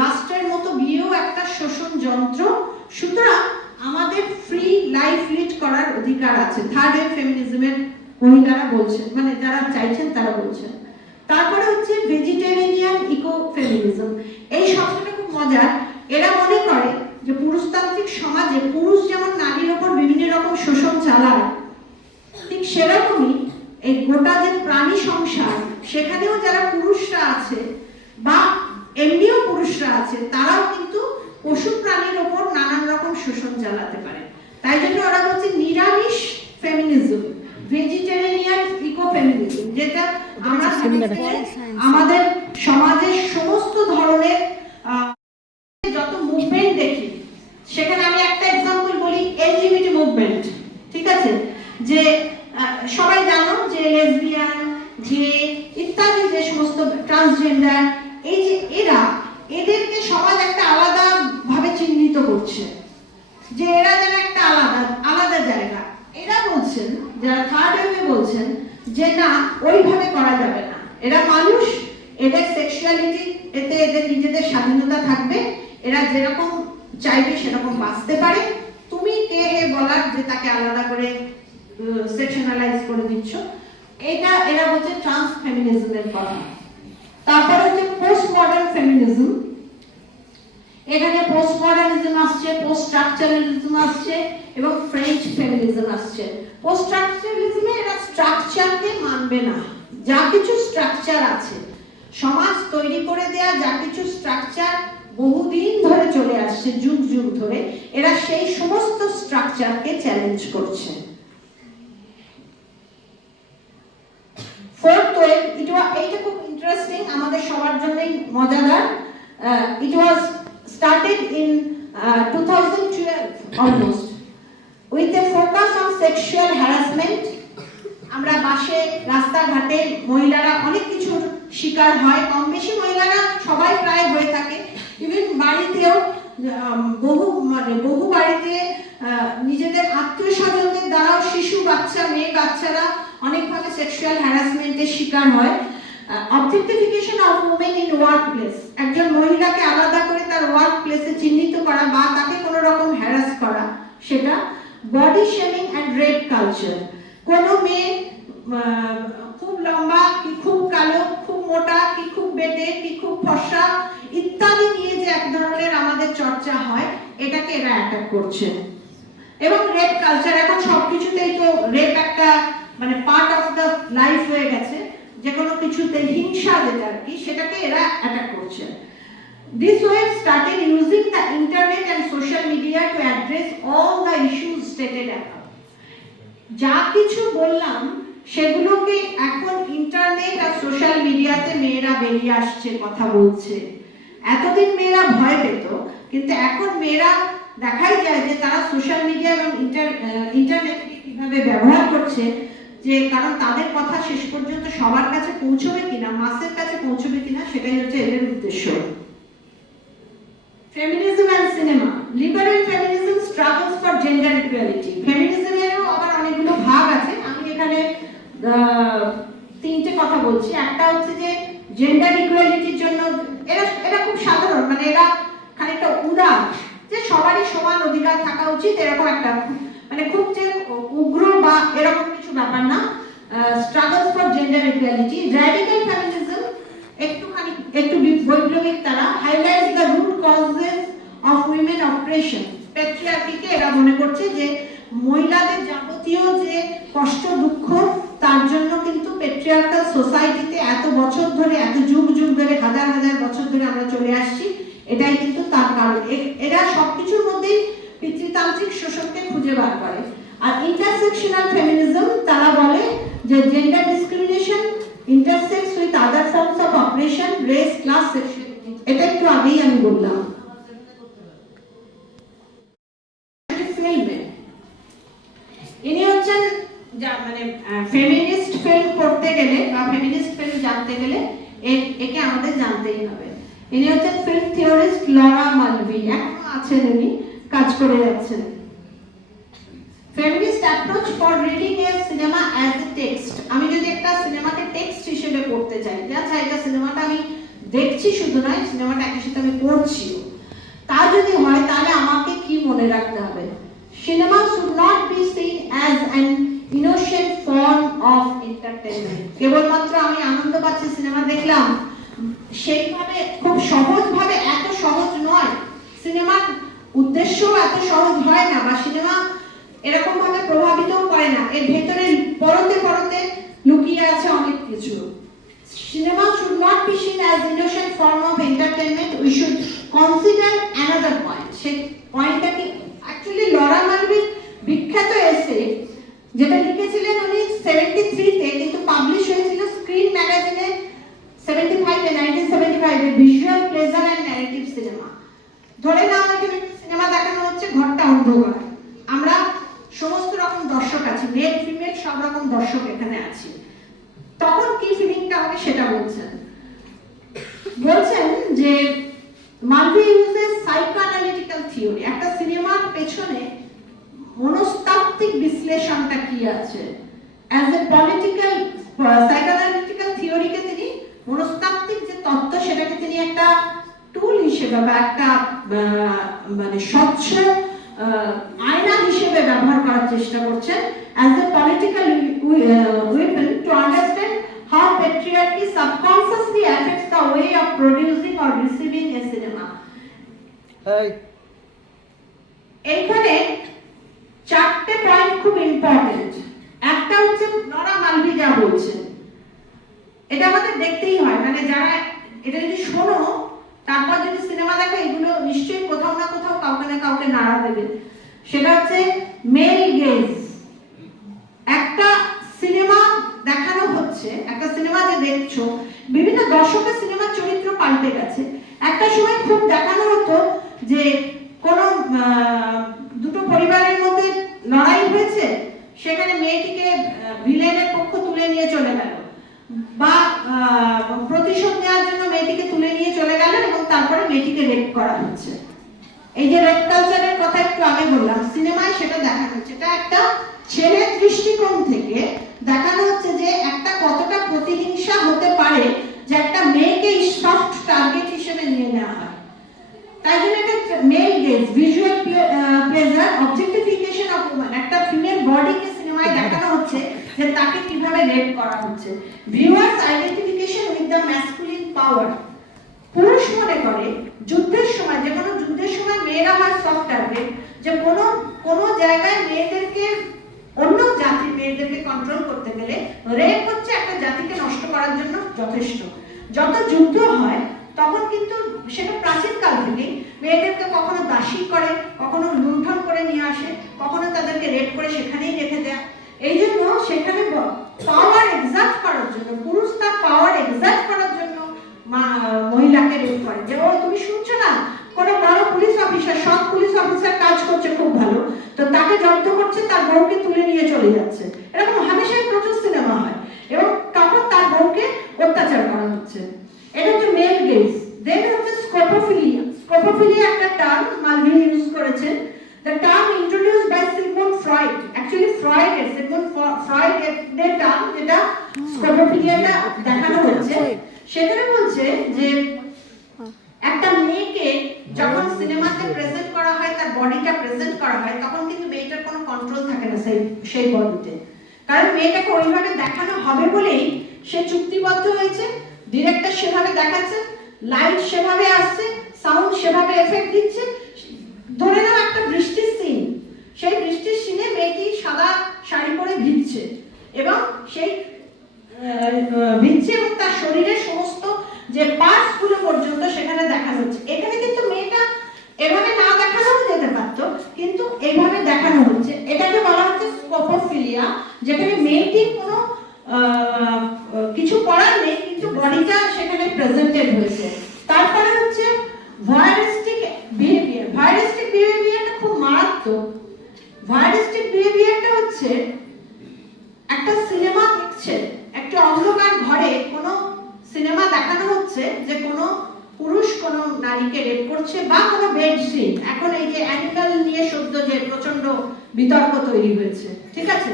রাষ্ট্রের মতো বিয়েও একটা শোষণ যন্ত্র। সুতরাং আমাদের ফ্রি লাইফ লিড করার অধিকার আছে, থার্ড ওয়েভ ফেমিনিজমের মহিলারা বলছেন, মানে যারা চাইছেন তারা বলছেন। তারপরে হচ্ছে ভেজিটেরিয়ান ইকো ফেমিনিজম। এই শব্দটা খুব মজার। এরা মনে করে যে পুরুষতান্ত্রিক সমাজে পুরুষ যেমন নারীর ওপর বিভিন্ন রকম শোষণ চালায়, ঠিক সেরকমই এই গোটা যে প্রাণী সংসার, সেখানেও যারা পুরুষরা আছে বা এমনিও পুরুষরা আছে, তারাও কিন্তু পশু প্রাণীর ওপর নানান রকম শোষণ চালাতে পারে। তাই জন্য ওরা বলছে নিরামিষ ফেমিনিজম, ভেজিটেরিয়ান ইকো ফেমিনিজম, যেটা আমরা আমাদের সমাজের সমস্ত ধরনের যত মুভমেন্ট দেখি, সেখানে আমি একটা এক্সাম্পল বলি, এলজিবিটি মুভমেন্ট। ঠিক আছে, যে সবাই জানো যে লেসবিয়ান, যে ইত্যাদি যে সমস্ত ট্রান্সজেন্ডার, এই যে এদেরকে সমাজ একটা আলাদা ভাবে চিহ্নিত করছে, যে এরা যেন একটা আলাদা জায়গা। এরা বলছেন, যারা থার্ড ওয়েভে বলছেন যে না, ওইভাবে করা যাবে না, এরা মানুষ, এদের সেক্সুয়ালিটি, এতে এদের নিজেদের স্বাধীনতা থাকবে, এরা যেরকম চাইবে সেরকম বাঁচতে পারে, তুমি কে হে বলার যে তাকে আলাদা করে সেকশনালাইজ করে দিচ্ছ। এরা বলছে ট্রান্স ফেমিনিজমের কথা। তারপরে হচ্ছে পোস্ট মডার্ন ফেমিনিজম। এখানে পোস্ট মডার্নিজম আসছে, পোস্ট স্ট্রাকচারালিজম আসছে এবং ফ্রেঞ্চ ফেমিনিজম আসছে। পোস্ট স্ট্রাকচারালিজমে এরা স্ট্রাকচারকে মানবে না, যা কিছু স্ট্রাকচার আছে সমাজ তৈরি করে দেয়া, যা কিছু স্ট্রাকচার বহুদিন ধরে চলে আসছে, যুগ যুগ ধরে, এরা সেই সমস্ত স্ট্রাকচারকে চ্যালেঞ্জ করছে। ফোর্থ ওয়েভ, এইটা খুব ইন্টারেস্টিং, আমাদের সবার জন্যই মজাদার। It was started in 2012 almost with a focus on sexual harassment. আমরা বাসে, রাস্তাঘাটে মহিলারা অনেক কিছুর শিকার হয়, কম বেশি মহিলারা সবাই প্রায় হয়ে থাকে। ইভেন বাড়িতেও বহু বাড়িতে নিজেদের আত্মীয় স্বজনদের দ্বারাও শিশু বাচ্চা, মেয়ে বাচ্চারা অনেকভাবে সেক্সুয়াল হ্যারাসমেন্টের শিকার হয়। Objectification of women in work place, একজন মহিলাকে আলাদা করে তার ওয়ার্ক প্লেসে চিহ্নিত করা বা তাকে কোনো রকম হ্যারাস করা, সেটা। Body shaming and rape culture, কোনো মেয়ে খুব লম্বা কি খুব কালো, খুব মোটা কি খুব বেটে কি খুব ফর্সা ইত্যাদি নিয়ে যে এক ধরনের আমাদের চর্চা হয়, এটাকে এরা অ্যাটাক করছে। এবং রেপ কালচার, এখন সবকিছুতেই তো রেপ একটা মানে পার্ট অফ দ্য লাইফ হয়ে গেছে, যে কোনো কিছুতে হিংসা যেটা আর কি, সেটাকে এরা অ্যাটাক করছে। This wave started using the internet and social media to address all the issues stated above. যা কিছু বললাম সেগুলোকে এখন ইন্টারনেট আর সোশ্যাল মিডিয়াতে মেয়েরা বেরিয়ে আসছে, কথা বলছে। এতদিন মেয়েরা ভয় পেত, কিন্তু এখন মেয়েরা দেখাই যায় যে তারা সোশ্যাল মিডিয়া এবং ইন্টারনেটকে কিভাবে ব্যবহার করছে, যে কারণ তাদের কথা শেষ পর্যন্ত সবার কাছে পৌঁছবে কিনা, মাসের কাছে পৌঁছবে কিনা, সেটাই হচ্ছে এদের উদ্দেশ্য। Feminism and cinema, liberal feminism struggles for gender equality. ফেমিনিজমেরও আবার অনেকগুলো ভাগ আছে, আমি এখানে তিনটে কথা বলছি। একটা হচ্ছে যে জেন্ডার ইকুয়ালিটির জন্য এরা খুব সাধারণ, মানে এরা খানিকটা উদার, যে সবারই সমান অধিকার থাকা উচিত, এরকম একটা, মানে খুব যে উগ্র বা এরকম কিছু ব্যাপার না। Struggles for gender equality. Radical feminism একটু বৈপ্লবিক, তারা highlights the root causes of women oppression. প্যাট্রিয়ার্কিকে এরা মনে করছে যে মহিলাদের যাবতীয় যে কষ্ট দুঃখ, তার জন্য কিন্তু প্যাট্রিয়ার্কাল সোসাইটিতে এত বছর ধরে, এত যুগ যুগ ধরে, হাজার হাজার বছর ধরে আমরা চলে আসছি, এটাই কিন্তু তার কারণ। এরা সবকিছুর মধ্যেই পিতৃতান্ত্রিক শোষণকে খুঁজে বার করে। আর ইন্টারসেকশনাল ফেমিনিজম, তারা বলে যে gender discrimination intersects with other forms of oppression, race, class, sexuality. এটা একটু আগেই আমি বললাম। ইনি হচ্ছেন মানে ফেমিনিস্ট ফিল্ম করতে গেলে বা ফেমিনিস্ট ফিল্ম জানতে গেলে একে আমাদের জানতেই হবে। ইনি হচ্ছেন ফিল্ম থিওরিস্ট লরা মালভি, এখনো আছেন, উনি কাজ করে যাচ্ছেন। Feminist approach for reading a cinema as a text. আমি যদি একটা সিনেমাকে টেক্সট হিসেবে পড়তে চাই, আচ্ছা এটা সিনেমাটা আমি দেখছি শুধু নয়, সিনেমাটা একই সাথে আমি পড়ছিও, তা যদি হয় তাহলে আমাকে কি মনে রাখতে হবে? Cinema should not be seen as an innocent form of entertainment। কেবলমাত্র আমি আনন্দ পাচ্ছি সিনেমা দেখলাম, সেইভাবে খুব সহজভাবে, এত সহজ নয়। সিনেমার উদ্দেশ্যও এত সহজ হয় না, বা সিনেমা এরকম ভাবে প্রভাবিতও করে না। এর ভেতরে পরতে পরতে লুকিয়ে আছে অনেক কিছু। Cinema should not be seen as innocent form of entertainment. We should consider another point. সেই পয়েন্টটা কি? অ্যাকচুয়ালি লরা মালভির বিখ্যাত এসে যেটা লিখেছিলেন উনি 73 তে, কিন্তু পাবলিশ হয়েছিল স্ক্রিন ম্যাগাজিনে 1975 এ, visual pleasure and narrative cinema. ধরে নাও এখানে সিনেমা দেখানো হচ্ছে, ঘরটা অন্ধকার, আমরা সমস্ত রকম দর্শক আছি, মেল ফিমেল সব রকম দর্শক এখানে আছি। তখন কি ফিলিংটা হবে সেটা বলছেন যে মালভি ইউজেস সাইকোঅ্যানালিটিক্যাল থিওরি। একটা সিনেমার পেছনে মনস্তাত্ত্বিক বিশ্লেষণটা কি আছে, অ্যাজ এ পলিটিক্যাল সাইকোঅ্যানালিটিক্যাল থিওরিকে তিনি মনস্তাত্ত্বিক যে তত্ত্ব সেটাকে তিনি একটা টুল হিসেবে বা একটা মানে স্বচ্ছ আয়না হিসেবে ব্যবহার করার চেষ্টা করছেন, as a political weapon to understand how patriarchy subconsciously affects the way of producing or receiving a cinema. এইখানে চারটে পয়েন্ট খুব ইম্পর্টেন্ট। একটা হচ্ছে লরা মালভি যা বলছেন, এটা আমাদের দেখতেই হয়, মানে যারা এটা যদি শোনো তারপর যদি সিনেমা দেখো, এগুলো নিশ্চয়ই কোথাও না কোথাও কাউকে না কাউকে নাড়া দেবে। সেটা হচ্ছে মেল গেজ। একটা সিনেমা দেখানো হচ্ছে, একটা সিনেমা যে দেখছো, বিভিন্ন দর্শকের সিনেমার চরিত্র পাল্টে গেছে। একটা সময় খুব দেখানো হতো যে কোনো দুটো পরিবারের মধ্যে লড়াই হয়েছে, সেখানে মেয়েটিকে ভিলেনের পক্ষ তুলে নিয়ে চলে গেল, বা প্রতিশোধ নেওয়ার জন্য মেয়েটিকে তুলে নিয়ে চলে গেল এবং তারপরে মেয়েটিকে রেপ করা হচ্ছে। এই যে রেপ কালচারের কথা একটু আগে বললাম, সিনেমায় সেটা দেখানো হচ্ছে। এটা একটা ছেলের দৃষ্টিকোণ থেকে দেখানো হচ্ছে যে একটা কতটা প্রতিহিংসা হতে পারে যে একটা মেয়েকে সফট টার্গেট হিসেবে নিয়ে নেওয়া হয়। তাই জন্য এটা male gaze, visual pleasure, objectification of woman. একটা ফিমেল বডিকে সিনেমায় দেখানো হচ্ছে যে তাকে কিভাবে রেপ করা হচ্ছে। Viewers identification with the masculine power. পুরুষ মনে করে যুদ্ধের সময়, যে কোনো যুদ্ধের সময় মেয়েরা হয় সফট টার্গেট, যে কোনো জায়গায় মেয়েদেরকে, অন্য জাতির মেয়েদেরকে কন্ট্রোল করতে গেলে রেপ হচ্ছে একটা জাতিকে নষ্ট করার জন্য যথেষ্ট। যত যুদ্ধ হয় তখন কিন্তু সেটা প্রাচীন কাল থেকে মেয়েদেরকে কখনো দাসী করে, কখনো লুণ্ঠন করে নিয়ে আসে, কখনো তাদেরকে রেপ করে সেখানেই রেখে দেয়। এই জন্য সেখানে পাওয়ার এক্সাক্ট করার জন্য, পুরুষ তার পাওয়ার এক্সাক্ট করার জন্য মহিলাকে রেপ করে। যে ও তুমি শুনছো না, কোনো বড় পুলিশ অফিসার, সব পুলিশ অফিসার কাজ করছে খুব ভালো, তো তাকে জব্দ করছে, তার বউকে তুলে নিয়ে চলে যাচ্ছে। এরকম হামেশাই প্রচুর সিনেমা হয় এবং তখন তার বউকে অত্যাচার করা হচ্ছে। এটা হচ্ছে মেল গেজ। দেন হচ্ছে স্কোপোফিলিয়া। স্কোপোফিলিয়া একটা টার্ম মালভি ইউজ করেছেন। The term introduced by Sigmund Freud. Actually Sigmund Freud এর টার্ম, যেটা স্কোপোফিলিয়াটা দেখানো হচ্ছে। সেখানে বলছে যে একটা মেয়েকে যখন সিনেমাতে প্রেজেন্ট করা হয়, তার বডিটা প্রেজেন্ট করা হয়, তখন কিন্তু মেয়েটার কোনো কন্ট্রোল থাকে না সেই বডিতে। কারণ মেয়েটাকে ওইভাবে দেখানো হবে বলেই সে চুক্তিবদ্ধ হয়েছে। ডিরেক্টর সেভাবে দেখাচ্ছে, লাইট সেভাবে আসছে, সাউন্ড সেভাবে এফেক্ট দিচ্ছে। ধরে নাও একটা বৃষ্টির সিন, সেই বৃষ্টির সিনে মেয়েটি সাদা শাড়ি পরে ভিজছে এবং সেই ভিজছে এবং তার শরীরের সমস্ত যে পার্টস গুলো পর্যন্ত সেখানে দেখানো হচ্ছে। এখানে কিন্তু মেয়েটা এভাবে না দেখানোও যেতে পারতো, কিন্তু এইভাবে দেখানো হচ্ছে। এটাকে বলা হচ্ছে স্কোপোফিলিয়া, যেখানে মেয়েটির কোনো কিছু করার নেই, কিন্তু বডিটা সেখানে প্রেজেন্টেড হয়েছে। তারপরে হচ্ছে নারীকে রেপ করছে বা কোনো বেড সিন, এখন এই যে অ্যানিমাল নিয়ে সদ্য যে প্রচন্ড বিতর্ক তৈরি হয়েছে, ঠিক আছে,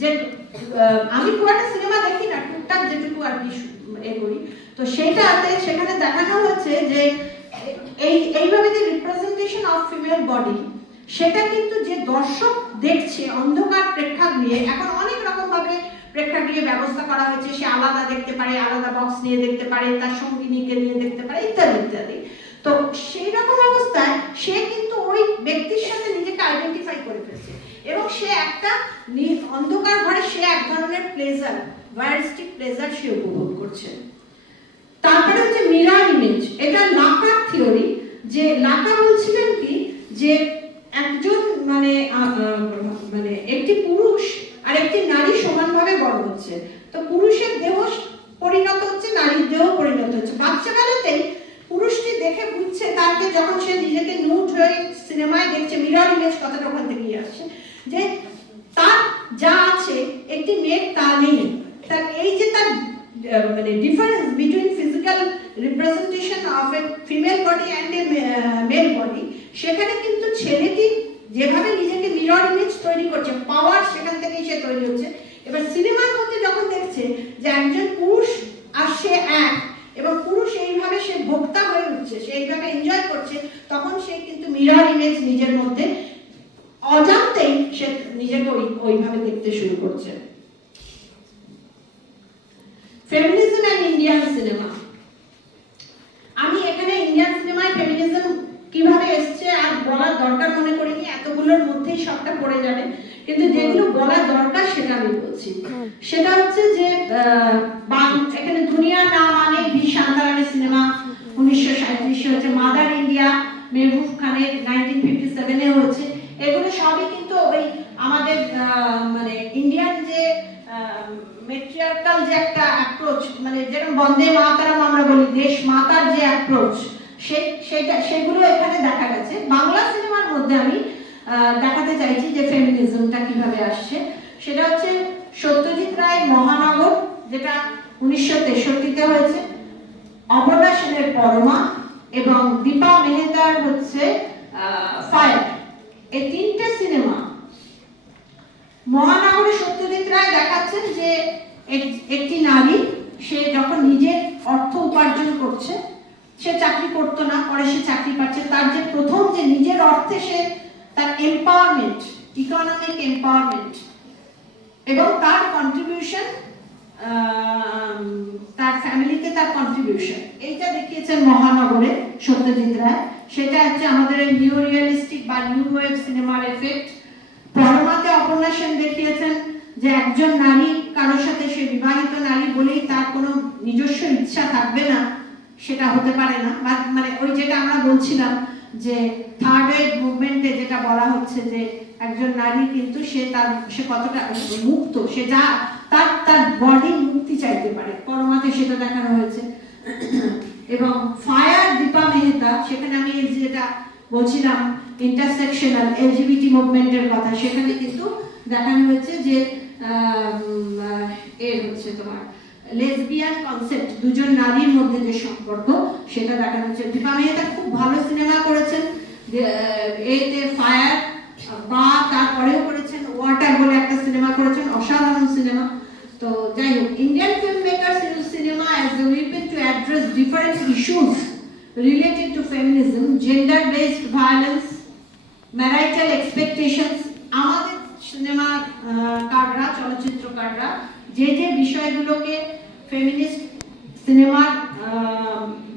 যে আমি খুব একটা সিনেমা দেখি না, টুকটাক যেটুকু আর কি করি, তো সেইটাতে সেখানে দেখানো হচ্ছে যে এইভাবে যে রিপ্রেজেন্টেশন অফ ফিমেল বডি, সেটা কিন্তু যে দর্শক দেখছে অন্ধকার প্রেক্ষাগৃহে, এখন অনেক রকম ভাবে প্রেক্ষাগৃহে ব্যবস্থা করা হয়েছে, সে আলাদা দেখতে পারে, আলাদা বক্স নিয়ে দেখতে পারে, তার সঙ্গিনীকে নিয়ে দেখতে পারে, ইত্যাদি ইত্যাদি। তো সেই রকম অবস্থায় সে কিন্তু ওই ব্যক্তির সাথে নিজেকে আইডেন্টিফাই করে ফেলছে, এবং সে একটা অন্ধকার ঘরে সে এক ধরনের প্লেজার, ভায়ারিস্টিক প্লেজার সে উপভোগ করছে। তারপরে হচ্ছে মিরর ইমেজ, এটা লাকার থিওরি, যে লাকা বলছিলেন কি যে একজন মানে একটি পুরুষ আর একটি নারী সমানভাবে বড় হচ্ছে, তো পুরুষের দেহ পরিণত হচ্ছে, নারীর দেহ পরিণত হচ্ছে। বাচ্চাবেলাতেই পুরুষটি দেখে বুঝছে, তাকে যখন সে নিজেকে নিউড হয়ে সিনেমায় দেখছে, মিরর ইমেজ কথাটা ওখান থেকেই আসছে, যে তার যা আছে একটি মেয়ের তা নেই। তার এই যে তার মানে difference between physical representation of a female body and a male body, সেখানে কিন্তু ছেলেটি যেভাবে নিজেকে মিরর ইমেজ তৈরি করছে, পাওয়ার সেখান থেকেই সে তৈরি হচ্ছে। এবার সিনেমার মধ্যে যখন দেখছে যে একজন পুরুষ আর সে এক, এবং পুরুষ এইভাবে সে ভোক্তা হয়ে উঠছে, সে এইভাবে এনজয় করছে, তখন সে কিন্তু মিরর ইমেজ নিজের মধ্যে অজান্তেই সে নিজেকে ওইভাবে দেখতে শুরু করছে। ফেমিনিজম এন্ড ইন্ডিয়ান সিনেমা, আমি এখানে ইন্ডিয়ান সিনেমায় ফেমিনিজম কিভাবে এসছে আর বলার দরকার মনে করিনি, এতগুলোর মধ্যেই সবটা পড়ে যাবে, কিন্তু যেগুলো বলা দরকার সেটা আমি বলছি। সেটা হচ্ছে যে এখানে দুনিয়া না মানে ভি শান্তারানের সিনেমা 1937 হচ্ছে, মাদার ইন্ডিয়া মেহবুব খানের 1957 হচ্ছে, এগুলো সবই কিন্তু ওই আমাদের মানে ইন্ডিয়ান যে মেট্রিয়ার্কাল যে একটা অ্যাপ্রোচ, মানে যেরকম বন্দে মাতরম আমরা বলি, দেশ মাতার যে অ্যাপ্রোচ, সেগুলো এখানে দেখা গেছে। বাংলা সিনেমার মধ্যে আমি দেখাতে চাইছি যে ফেমিনিজমটা কিভাবে আসছে। সেটা হচ্ছে সত্যজিৎ রায়ের মহানগর, যেটা 1963 হয়েছে, অপর্ণা সেনের পরমা, এবং দীপা মেহতার হচ্ছে ফায়ার। এই তিনটে সিনেমা, মহানগরে সত্যজিৎ রায় দেখাচ্ছেন যে একটি নারী, সে যখন নিজের অর্থ উপার্জন করছে, সে চাকরি করতো না, পরে সে চাকরি পাচ্ছে, তার যে প্রথম যে নিজের অর্থে সে তার এম্পাওয়ারমেন্ট, ইকোনমিক এম্পাওয়ারমেন্ট, এবং তার কন্ট্রিবিউশন, তার ফ্যামিলিতে তার কন্ট্রিবিউশন, এইটা দেখিয়েছেন মহানগরে সত্যজিৎ রায়। সেটা হচ্ছে আমাদের নিউ রিয়েলিস্টিক বা নিউ ওয়েভ সিনেমার এফেক্ট। পরমাতে অপর্ণা সেন দেখিয়েছেন যে একজন নারী, কারোর সাথে সে বিবাহিত নারী বলেই তার কোনো নিজস্ব ইচ্ছা থাকবে না, সেটা হতে পারে না। মানে ওই যেটা আমরা বলছিলাম যে থার্ড ওয়েভ মুভমেন্টে যেটা বলা হচ্ছে যে একজন নারী কিন্তু সে কতটা মুক্ত, সে যা তার বডি মুক্তি চাইতে পারে, পরমাতে সেটা দেখানো হয়েছে। এবং ফায়ার দীপা মেহতা, সেখানে আমি যেটা বলছিলাম ইন্টারসেকশনাল এলজিবিটি মুভমেন্টের কথা, সেখানে কিন্তু দেখানো হয়েছে যে এর হচ্ছে তোমার লেসবিয়ান কনসেপ্ট, দুজন নারীর মধ্যে যে সম্পর্ক, সেটা দেখানো হচ্ছে। দীপা মেহতা খুব ভালো সিনেমা করেছেন, এতে ফায়ার বা তারপরেও করেছেন ওয়াটার বলে একটা সিনেমা করেছেন, অসাধারণ সিনেমা। তো যাই হোক, Indian film makers use cinema as a weapon to address different issues related to feminism, gender-based violence, marital expectations. আমাদের সিনেমা কাররা, চলচ্চিত্রকাররা যে বিষয়গুলোকে ফেমিনিস্ট সিনেমার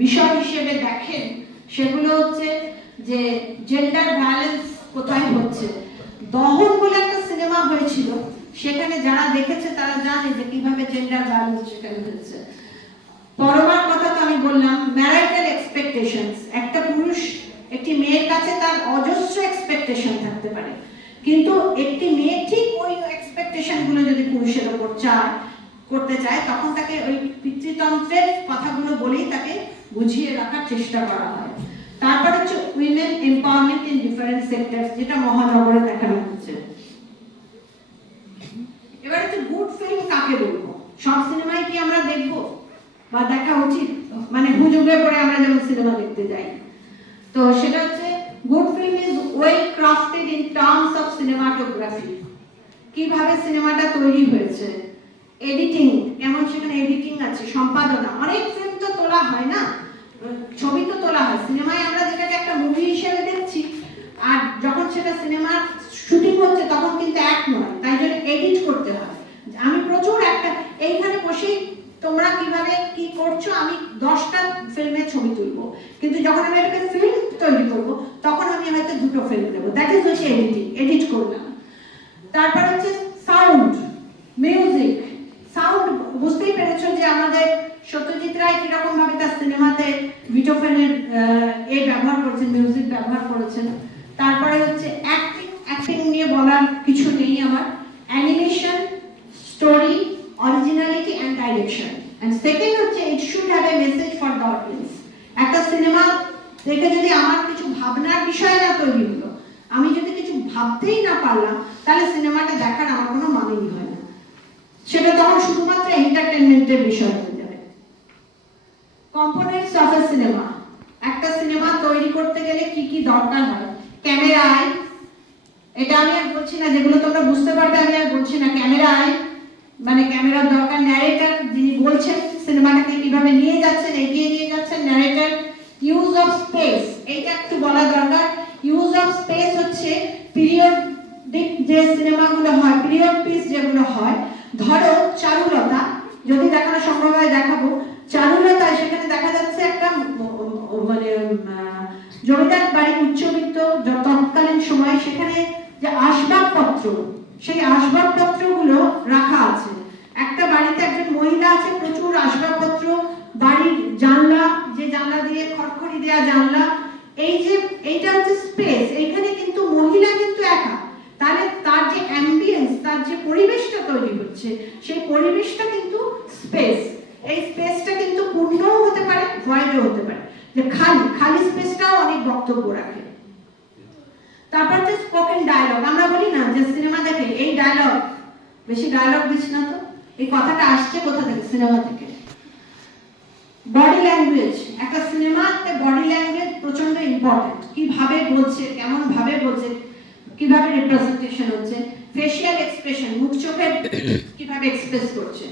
বিষয় হিসেবে দেখেন, সেগুলো হচ্ছে যে জেন্ডার ভায়োলেন্স কোথায় হচ্ছে। দহন বলে একটা সিনেমা হয়েছিল, সেখানে যারা দেখেছে তারা জানে যে কিভাবে জেন্ডার ভায়োলেন্স সেখানে হচ্ছে। পরমার কথা তো আমি বললাম, ম্যারিটাল এক্সপেকটেশনস, একটা পুরুষ একটি মেয়ের কাছে তার অজস্র এক্সপেকটেশন থাকতে পারে, কিন্তু একটি মেয়ে ঠিক ওই এক্সপেকটেশন গুলো যদি পুরুষের উপর করতে চায়, তখন তাকে ওই পিতৃতন্ত্রের কথাগুলো বলেই তাকে বুঝিয়ে রাখার চেষ্টা করা হয়। তারপর হচ্ছে women empowerment in different sectors, যেটা মহানগরে দেখানো হচ্ছে। এবার হচ্ছে গুড ফিল্ম কাকে বলবো? সব সিনেমায় কি আমরা দেখবো বা দেখা উচিত? মানে হুজুগে পরে আমরা যেমন সিনেমা দেখতে যাই, তো সেটা হচ্ছে good film is well crafted in terms of cinematography, কিভাবে সিনেমাটা তৈরি হয়েছে, এডিটিং কেমন, সেখানে এডিটিং আছে, সম্পাদনা, অনেক ফিল্ম তো তোলা হয় না, ছবি তো তোলা হয়, সিনেমায় আমরা যেটাকে একটা মুভি হিসেবে দেখছি, আর যখন সেটা সিনেমার শুটিং হচ্ছে তখন কিন্তু এক নয়, তাই জন্য এডিট করতে হয়। আমি প্রচুর একটা এইখানে বসেই তোমরা কিভাবে কি করছো আমি 10টা ফিল্মের ছবি তুলবো, কিন্তু যখন আমি একটা ফিল্ম তৈরি করবো তখন আমি হয়তো 2টো ফিল্ম নেবো, দ্যাট ইজ হচ্ছে এডিটিং, এডিট করলাম। তারপর হচ্ছে সাউন্ড, মিউজিক, সাউন্ড বুঝতেই পেরেছো যে আমাদের সত্যজিৎ রায় কিরকম ভাবে তার সিনেমাতে ভিটোফোনের ব্যবহার করেছেন, মিউজিক ব্যবহার করেছেন। তারপরে হচ্ছে অ্যাক্টিং, অ্যাক্টিং নিয়ে বলার কিছু নেই আমার, animation, story, originality and direction, and second হচ্ছে it should have a message for the audience. একটা সিনেমা দেখে যদি আমার কিছু ভাবনার বিষয় না তৈরি হলো, আমি যদি কিছু ভাবতেই না পারলাম, তাহলে সিনেমাটা দেখার আমার কোনো মানেই হয় না, সেটা তখন শুধুমাত্র এন্টারটেনমেন্টের বিষয় হয়ে যাবে। কম্পোনেন্টস অফ এ সিনেমা, একটা সিনেমা তৈরি করতে গেলে কি কি দরকার হয়, ক্যামেরায়, এটা আমি আর বলছি না, যেগুলো তোমরা বুঝতে পারবে আমি আর বলছি না, ক্যামেরায় মানে ক্যামেরার দরকার, ন্যারেটর যিনি বলছেন সিনেমাটাকে কিভাবে নিয়ে যাচ্ছেন, এগিয়ে নিয়ে যাচ্ছেন, ন্যারেটর, ইউজ অফ স্পেস, এইটা একটু বলা দরকার। ইউজ অফ স্পেস হচ্ছে পিরিয়ডিক যে সিনেমাগুলো হয়, পিরিয়ড পিস যেগুলো হয়, ধরো চারুলতা, যদি দেখানো সম্ভব হয় দেখাবো, চারুলতায় সেখানে দেখা যাচ্ছে একটা মানে জমিদার বাড়ির উচ্চবিত্ত তৎকালীন সময় সেখানে যে আসবাবপত্র, সেই আসবাবপত্রগুলো রাখা আছে, একটা বাড়িতে একজন মহিলা আছে, প্রচুর আসবাবপত্র, বাড়ির জানলা, যে জানলা দিয়ে খড়খড়ি দেওয়া জানলা, এই যে এইটা হচ্ছে স্পেস, এইখানে কিন্তু মহিলা কিন্তু একা, তাহলে তার যে অ্যাম্বিয়েন্স, তার যে পরিবেশটা তৈরি হচ্ছে, সেই পরিবেশটা কিন্তু স্পেস, এই স্পেসটা কিন্তু পূর্ণও হতে পারে, ভয়েডও হতে পারে, যে খালি খালি স্পেসটাও অনেক বক্তব্য রাখে। তারপর যে স্পোকেন ডায়লগ, আমরা বলি না যে সিনেমা দেখে এই ডায়লগ, বেশি ডায়লগ দিস না তো, এই কথাটা আসছে কোথা থেকে, সিনেমা থেকে। বডি ল্যাঙ্গুয়েজ, একটা সিনেমাতে বডি ল্যাঙ্গুয়েজ প্রচন্ড ইম্পর্টেন্ট, কিভাবে বলছে, কেমন ভাবে বলছে, কিভাবে রিপ্রেজেন্টেশন হচ্ছে, ফেশিয়াল এক্সপ্রেশন, মুখ চোখের কিভাবে এক্সপ্রেস করছে,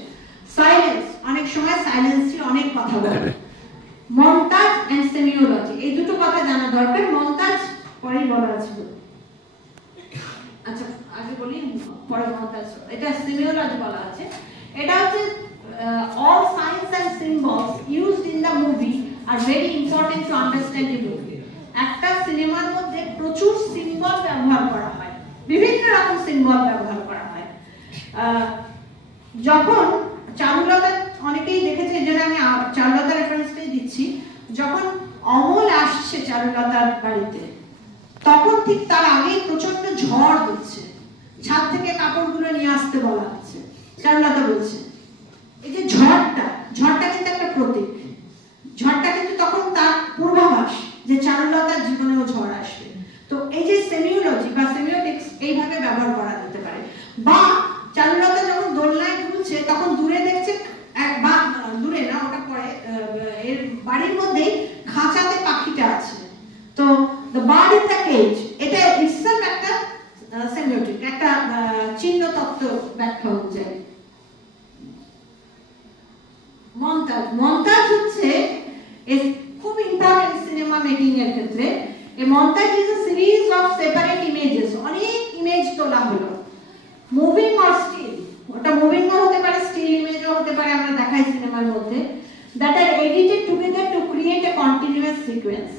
সাইলেন্স, অনেক সময় সাইলেন্সই অনেক কথা বলে, মন্টাজ এন্ড সেমিওলজি, এই দুটো কথা জানা দরকার, মন্টাজ পরেই বলা আছে, আচ্ছা আগে বলি পরে মন্টাজ, এটা সেমিওলজি বলা আছে, এটা হচ্ছে all signs and symbols used in the movie are very important to understand the movie. একটা সিনেমার মধ্যে প্রচুর সিম্বল ব্যবহার করা হয়, বিভিন্ন রকম সিম্বল ব্যবহার করা হয়। যখন চারুলতা অনেকেই দেখেছে, এই জন্য আমি চারুলতা রেফারেন্সটাই দিচ্ছি, যখন অমল আসছে চারুলতার বাড়িতে, তখন ঠিক তার আগেই প্রচন্ড ঝড় হচ্ছে, ছাদ থেকে কাপড়গুলো নিয়ে আসতে বলা হচ্ছে, চারুলতা বলছে এই যে ঝড়টা কিন্তু একটা প্রতীক, ঝড়টা কিন্তু তখন তার পূর্বাভাস যে চারুলতার জীবনেও ঝড় আসবে। তো এই যে সেমিওলজি বা সেমিওটিক্স এইভাবে ব্যবহার করা যেতে পারে। বা চারুলতা যখন দোলনায় দুলছে তখন দূরে দেখছে, বা দূরে না, ওটা পরে এর বাড়ির মধ্যেই খাঁচাতে পাখিটা আছে, তো the bird in the cage, এটা ইটসেলফ একটা সেমিওটিক, একটা চিহ্ন তত্ত্ব ব্যাখ্যা অনুযায়ী। মন্টাজ হচ্ছে খুব ইম্পর্টেন্ট সিনেমা মেকিং এর ক্ষেত্রে। এই montage is a series of separate images, অনেক ইমেজ তোলা হলো, মুভিং অর স্টিল, ওটা মুভিংও হতে পারে, স্টিল ইমেজও হতে পারে, আমরা দেখাই সিনেমার মধ্যে, that are edited together to create a continuous sequence.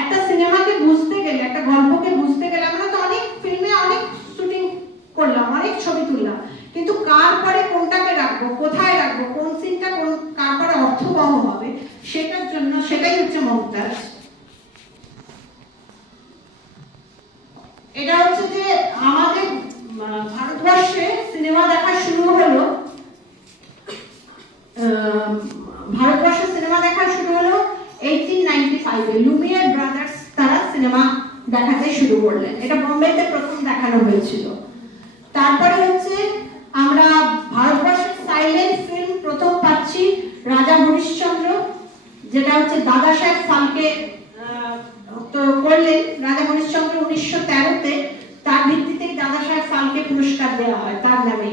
একটা সিনেমাকে বুঝতে গেলে, একটা গল্পকে বুঝতে গেলে, আমরা তো অনেক ফিল্মে অনেক শুটিং করলাম, অনেক ছবি তুললাম, কিন্তু কার পরে কোনটাকে রাখবো, কোথায় রাখবো, কোন সিনটা কার পরে অর্থবহ হবে, সেটার জন্য, সেটাই হচ্ছে মন্টাজ। এটা হচ্ছে যে আমাদের ভারতবর্ষে সিনেমা দেখা শুরু হলো, ভারতবর্ষে সিনেমা দেখা শুরু হলো 1895 এ, লুমিয়ার ব্রাদার্স তারা সিনেমা দেখাতে শুরু করলেন, এটা বোম্বেতে প্রথম দেখানো হয়েছিল। তারপরে হচ্ছে আমরা ভারতবর্ষের সাইলেন্ট ফিল্ম প্রথম পাচ্ছি রাজা হরিশ্চন্দ্র, যেটা হচ্ছে দাদা সাহেব ফালকে করলেন রাজা হরিশ্চন্দ্র 1913-তে, তার ভিত্তিতেই দাদা সাহেব ফালকে পুরস্কার দেওয়া হয় তার নামে।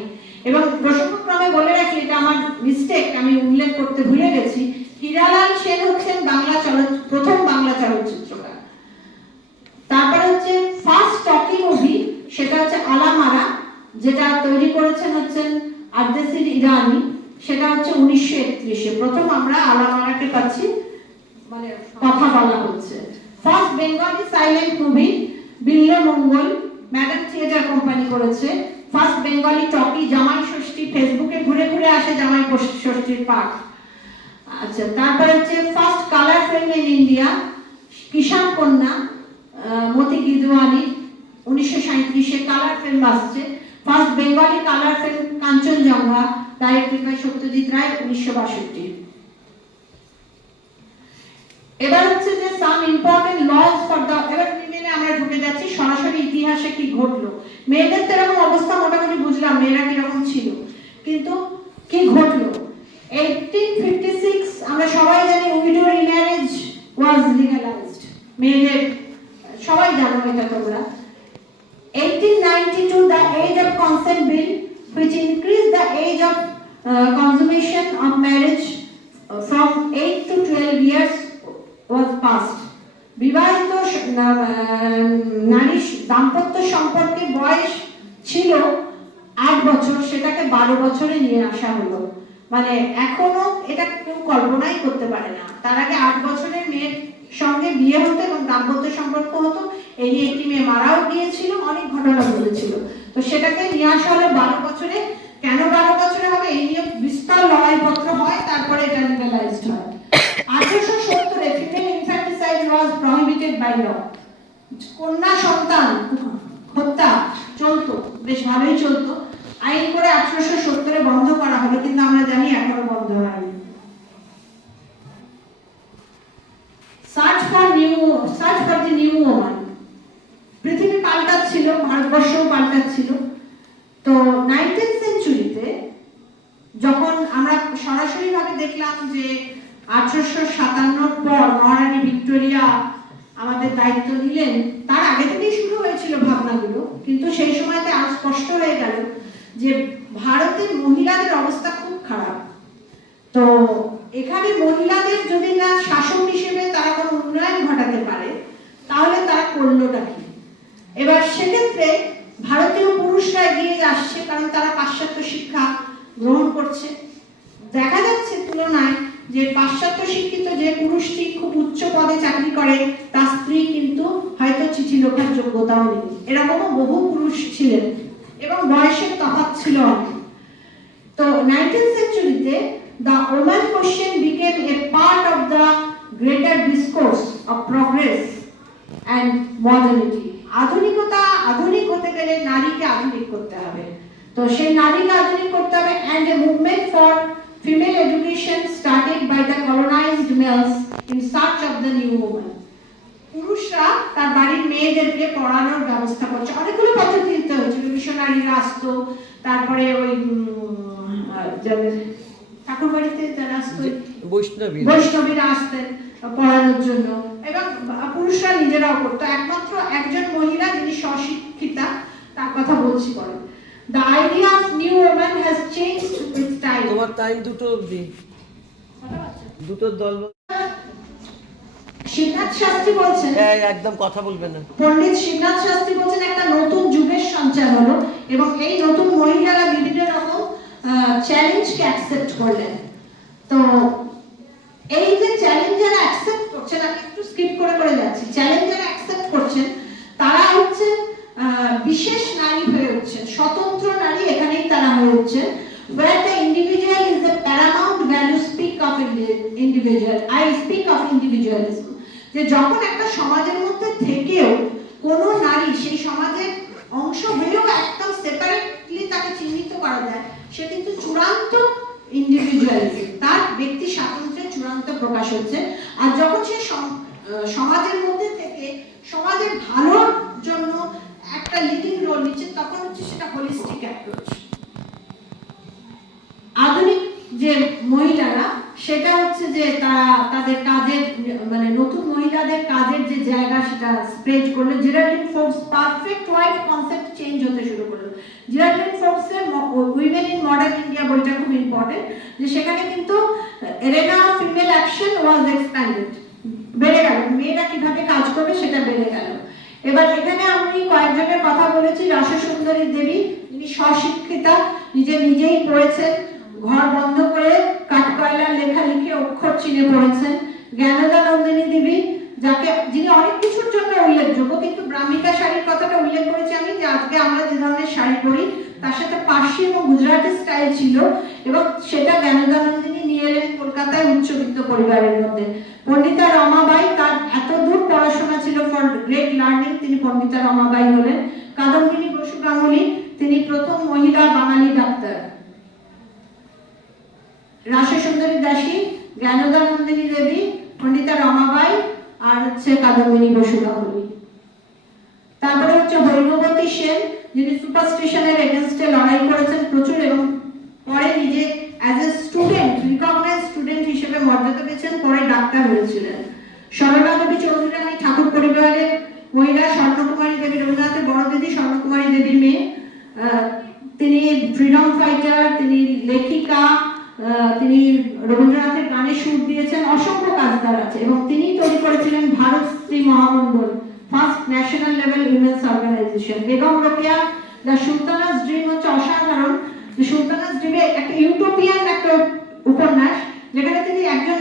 এবং প্রসঙ্গক্রমে বলে রাখি, এটা আমার মিস্টেক, আমি উল্লেখ করতে ভুলে গেছি, হীরালাল সেন হচ্ছেন প্রথম বাংলা চলচ্চিত্রকার। তারপরে হচ্ছে ফার্স্ট টকি মুভি, সেটা হচ্ছে আলামারা, যেটা তৈরি করেছেন হচ্ছেন আরদেসির ইরানি, সেটা হচ্ছে 1931-এ। প্রথম আমরা আলামারাকে পাচ্ছি, মানে কথা বলা হচ্ছে। ফার্স্ট বেঙ্গলি সাইলেন্ট মুভি বিল্ল মঙ্গল, ম্যাডাম থিয়েটার কোম্পানি করেছে। ফার্স্ট বেঙ্গলি টকি জামাই ষষ্ঠী, ফেসবুকে ঘুরে ঘুরে আসে জামাই ষষ্ঠীর পাঠ। আচ্ছা, তারপরে হচ্ছে first colour film in India Kisan Kanya, Moti Gidwani, 1937-এ কালার ফিল্ম আসছে। First Bengali colour film Kanchenjunga, directed by Satyajit Ray, 1962। এবার হচ্ছে যে some important laws for the, এবার উইমেনে আমরা ঢুকে যাচ্ছি সরাসরি ইতিহাসে কি ঘটলো। মেয়েদের তো এরকম অবস্থা মোটামুটি বুঝলাম, মেয়েরা কিরকম ছিল, কিন্তু কি ঘটলো। 1856 আমরা সবাই জানি উইডো রিম্যারেজ ওয়াজ লিগালাইজড, মেয়েদের সবাই জানো এটা তোমরা। 1892 the age of consent bill, which increased the age of consummation of marriage from 8 to 12 years was passed. বিবাহিত নারী দাম্পত্য সম্পর্কে বয়স ছিল 8 বছর, সেটাকে 12 বছরে নিয়ে আসা হলো। মানে এখনো এটা কেউ কল্পনাই করতে পারে না। তার আগে 8 বছরের মেয়ের সঙ্গে বিয়ে হতো এবং দাম্পত্য সম্পর্ক হতো, এই নিয়ে একটি মেয়ে মারাও গিয়েছিল, অনেক ঘটনা ঘটেছিল। তো সেটাকে নিয়ে আসা হলো 12 বছরে। কেন 12 বছরে হবে এই নিয়ে বিস্তর লড়াইপত্র হয়, তারপরে এটা লিগালাইজড হয়। 1870-এ female infanticide was prohibited by law, কন্যা সন্তান হত্যা চলতো, বেশ ভালোই চলতো, আইন করে 1870-এ বন্ধ করা হলো, কিন্তু আমরা জানি এখনো বন্ধ হয়নি। Search for the new woman, পৃথিবী পাল্টাচ্ছিল, ভারতবর্ষও পাল্টাচ্ছিল। তো 19th সেঞ্চুরিতে যখন আমরা সরাসরি ভাবে দেখলাম যে 1857 পর মহারানী ভিক্টোরিয়া আমাদের দায়িত্ব নিলেন, তার আগে থেকেই শুরু হয়েছিল ভাবনাগুলো, কিন্তু সেই সময়তে আজ স্পষ্ট হয়ে গেল যে ভারতের মহিলাদের অবস্থা খুব খারাপ। তো এখানে মহিলাদের যদি না শাসক হিসেবে তারা কোনো উন্নয়ন ঘটাতে পারে, তাহলে তারা করলোটা কি? এবার সেক্ষেত্রে ভারতীয় পুরুষরা এগিয়ে আসছে, কারণ তারা পাশ্চাত্য শিক্ষা গ্রহণ করছে। দেখা যাচ্ছে তুলনায় যে পাশ্চাত্য শিক্ষিত যে পুরুষটি খুব উচ্চ পদে চাকরি করে, তার স্ত্রী কিন্তু হয়তো চিঠি লেখার যোগ্যতাও নেই, এরকমও বহু পুরুষ ছিলেন এবং বয়সের তফাৎ ছিল অনেক। তো 19th সেঞ্চুরিতে the woman question became a part of the greater discourse of progress and modernity. আধুনিক হতে গেলে নারীকে আধুনিক করতে হবে। তো সেই নারীকে আধুনিক করতে হবে, and a movement for female education started by the colonized males in search of the new woman. পুরুষরা তার বাড়ির মেয়েদেরকে পড়ানোর ব্যবস্থা করছে, অনেকগুলো পদ্ধতিতে হচ্ছে, মিশনারিরা আসতো, তারপরে ওই ঠাকুর বাড়িতে যারা আসতো বৈষ্ণবীরা আসতেন পড়ানোর জন্য, এবং পুরুষরা নিজেরাও করতো। একমাত্র একজন মহিলা যিনি স্বশিক্ষিতা, তার কথা বলছি পরে। The idea of new woman has changed with time. তোমার টাইম দুটো অবধি, দুটো দল। শিবনাথ শাস্ত্রী বলছেন, একদম কথা বলবে না, পণ্ডিত শিবনাথ শাস্ত্রী বলছেন একটা নতুন যুগের সঞ্চার হলো, এবং এই নতুন মহিলারা বিভিন্ন রকম চ্যালেঞ্জকে অ্যাকসেপ্ট করলেন। তো এই যে চ্যালেঞ্জ যারা অ্যাকসেপ্ট করছেন, আমি একটু স্কিপ করে যাচ্ছি, চ্যালেঞ্জ যারা অ্যাকসেপ্ট করছেন তারা হচ্ছে বিশেষ নারী হয়ে উঠছেন, স্বতন্ত্র নারী, এখানেই তারা হয়ে উঠছেন। where the individual is the paramount value, speak of individual, I speak of individualism, যে যখন একটা সমাজের মধ্যে থেকেও কোনো নারী সেই সমাজের অংশ হয়েও একদম সেপারেটলি তাকে চিহ্নিত করা যায়, সে কিন্তু চূড়ান্ত ইন্ডিভিজুয়ালিজম, তার ব্যক্তি স্বাতন্ত্র্যের চূড়ান্ত প্রকাশ হচ্ছে। আর যখন সে সমাজের মধ্যে থেকে সমাজের ভালোর জন্য একটা লিডিং রোল নিচ্ছে, তখন হচ্ছে সেটা হোলিস্টিক অ্যাপ্রোচ। আধুনিক যে মহিলারা সেটা হচ্ছে যে তারা তাদের কাজের মানে নতুন মহিলাদের কাজের যে জায়গা সেটা স্প্রেড করলো। Geraldine Forbes perfect wife concept change হতে শুরু করলো। জেরাল্ডিন ফোর্বসের উইমেন ইন মডার্ন ইন্ডিয়া বইটা খুব ইম্পর্টেন্ট, যে সেখানে কিন্তু arena of female action was expanded, বেড়ে গেল, মেয়েরা কিভাবে কাজ করবে সেটা বেড়ে গেল। এবার এখানে আমি কয়েকজনের কথা বলেছি। রাসসুন্দরী দেবী, তিনি স্বশিক্ষিতা, নিজেই পড়েছেন, ঘর বন্ধ করে কাঠকয়লার লেখা লিখে অক্ষর চিনে পড়েছেন। জ্ঞানদানন্দিনী দেবী, যিনি অনেক কিছুর জন্য উল্লেখযোগ্য, কিন্তু ব্রাহ্মিকা শাড়ির কথাটা উল্লেখ করেছি আমি, যে আজকে আমরা যে ধরনের শাড়ি পরি তার সাথে পার্সি এবং গুজরাটি স্টাইল ছিল, এবং সেটা জ্ঞানদানন্দিনী নিয়ে এলেন কলকাতায় উচ্চবিত্ত পরিবারের মধ্যে। পণ্ডিতা রমাবাই, তার এত দূর পড়াশোনা ছিল ফর গ্রেট লার্নিং, তিনি পণ্ডিতা রমাবাই হলেন। কাদম্বিনী বসু গাঙ্গুলি, তিনি প্রথম মহিলা বাঙালি ডাক্তার। রাসসুন্দরী দাসী, জ্ঞানদানন্দিনী দেবী, পণ্ডিতা রমাবাই, আর হচ্ছে কাদম্বিনী বসু গাঙ্গুলি। তারপরে হচ্ছে হৈমবতী সেন, যিনি সুপারস্টিশনের এগেনস্টে লড়াই করেছেন প্রচুর, এবং পরে নিজে as a student, recognise student হিসেবে মর্যাদা পেয়েছেন, পরে ডাক্তার হয়েছিলেন। সরলা দেবী চৌধুরী, আমি ঠাকুর পরিবারের মহিলা। স্বর্ণকুমারী দেবী, রবীন্দ্রনাথের বড় দিদি স্বর্ণকুমারী দেবীর মেয়ে। তিনি ফ্রিডম ফাইটার, তিনি লেখিকা, তিনি রবীন্দ্রনাথের গানে সুর দিয়েছেন, অসংখ্য কাজ তার আছে, এবং তিনি তৈরি করেছিলেন Bharat Stri Mahamandal, first national level women's organisation. Begum Rokeya, the Sultana's dream হচ্ছে অসাধারণ। সুলতানাস ড্রিমে একটা ইউটোপিয়ান একটা উপন্যাস, যেখানে তিনি একজন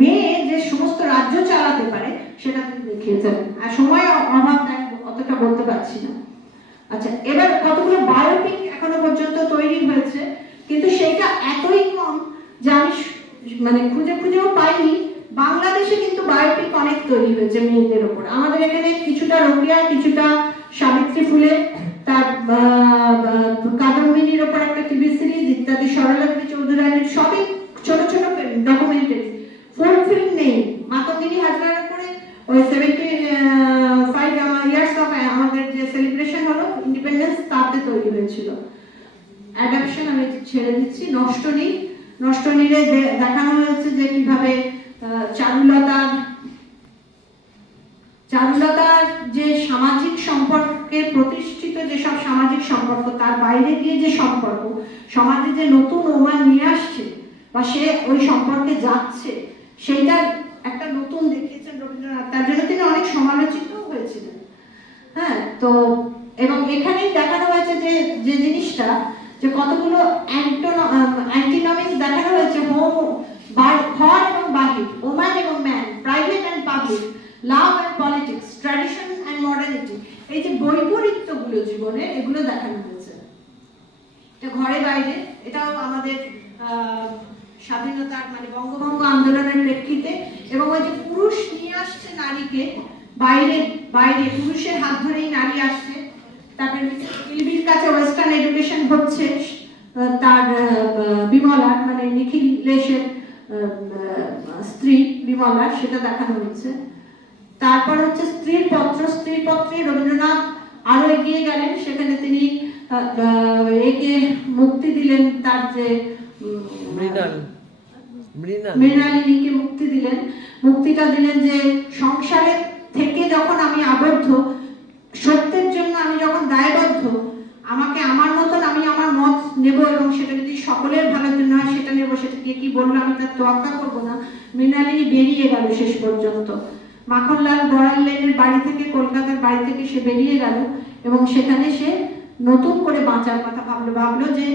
মেয়ে যে সমস্ত রাজ্য চালাতে পারে সেটা তিনি দেখিয়েছেন। আর সময় অভাব তাই অতটা বলতে পারছি না। আচ্ছা, এবার কতগুলো বায়োপিক এখনো পর্যন্ত তৈরি হয়েছে, কিন্তু সেটা এতই কম যে আমি মানে খুঁজেও পাইনি। বাংলাদেশে কিন্তু বায়োপিক অনেক তৈরি হয়েছে মেয়েদের উপর। আমাদের এখানে কিছুটা রোকেয়া, কিছুটা সাবিত্রী ফুলে, তার কাদম্বিনীর ওপর একটা টিভি সিরিজ ইত্যাদি, সরলা দেবী চৌধুরানীর সবই ছোট ছোট ডকুমেন্টারি। ফুল ফিল্ম নেই। মাতঙ্গিনী হাজরার উপরে ওই 75 ইয়ার্স অফ আমাদের যে সেলিব্রেশন হলো ইন্ডিপেন্ডেন্স, তাতে তৈরি হয়েছিল। অ্যাডাপশন আমি ছেড়ে দিচ্ছি। নষ্টনীরে দেখানো হয়েছে যে কিভাবে চারুলতার যে সামাজিক সম্পর্কে প্রতিষ্ঠিত যেসব সামাজিক সম্পর্ক, তার বাইরে গিয়ে যে সম্পর্ক সমাজে যে নতুন ওমান নিয়ে আসছে বা সে ওই সম্পর্কে যাচ্ছে, সেইটার একটা নতুন দেখিয়েছেন রবীন্দ্রনাথ। তার জন্য তিনি অনেক সমালোচিত হয়েছিলেন। হ্যাঁ, তো এবং এখানেই দেখানো হয়েছে যে জিনিসটা, যে কতগুলো অ্যান্টিনমিক্স দেখানো হয়েছে, ঘর এবং বাহির, ওম্যান এবং man, private and public, love and politics, tradition and modernity, এই যে বৈপরীত্যগুলো জীবনে, এগুলো দেখানো হয়েছে। এটা ঘরে বাইরে, এটাও আমাদের স্বাধীনতার মানে বঙ্গভঙ্গ আন্দোলনের প্রেক্ষিতে, এবং ওই যে পুরুষ নিয়ে আসছে নারীকে বাইরে, পুরুষের হাত ধরেই নারী আসছে। তারপরে ইলবির কাছে ওয়েস্টার্ন এডুকেশন হচ্ছে, তার বিমলার মানে নিখিলেশের স্ত্রী বিমলার, সেটা দেখানো হচ্ছে। তারপর হচ্ছে স্ত্রীর পত্রে রবীন্দ্রনাথ আরো এগিয়ে গেলেন। সেখানে তিনি একে মুক্তি দিলেন, তার যে মৃণালিনীকে মুক্তিটা দিলেন, যে সংসারের থেকে যখন আমি আবদ্ধ, সত্যের জন্য আমি যখন দায়বদ্ধ, আমাকে আমার মতন আমি আমার মত নেব, এবং সেটা যদি সকলের ভালোর জন্য হয় সেটা নেব। সেটা কি বললো আমি তার তোয়াক্কা করবো না। মৃণালিনী বেরিয়ে গেল শেষ পর্যন্ত। মাখনলাল বড়াল লেনের বাড়ি থেকে, কলকাতার বাড়ি থেকে সে বেরিয়ে গেল, এবং সেখানে সে নতুন করে বাঁচার কথা ভাবলো যে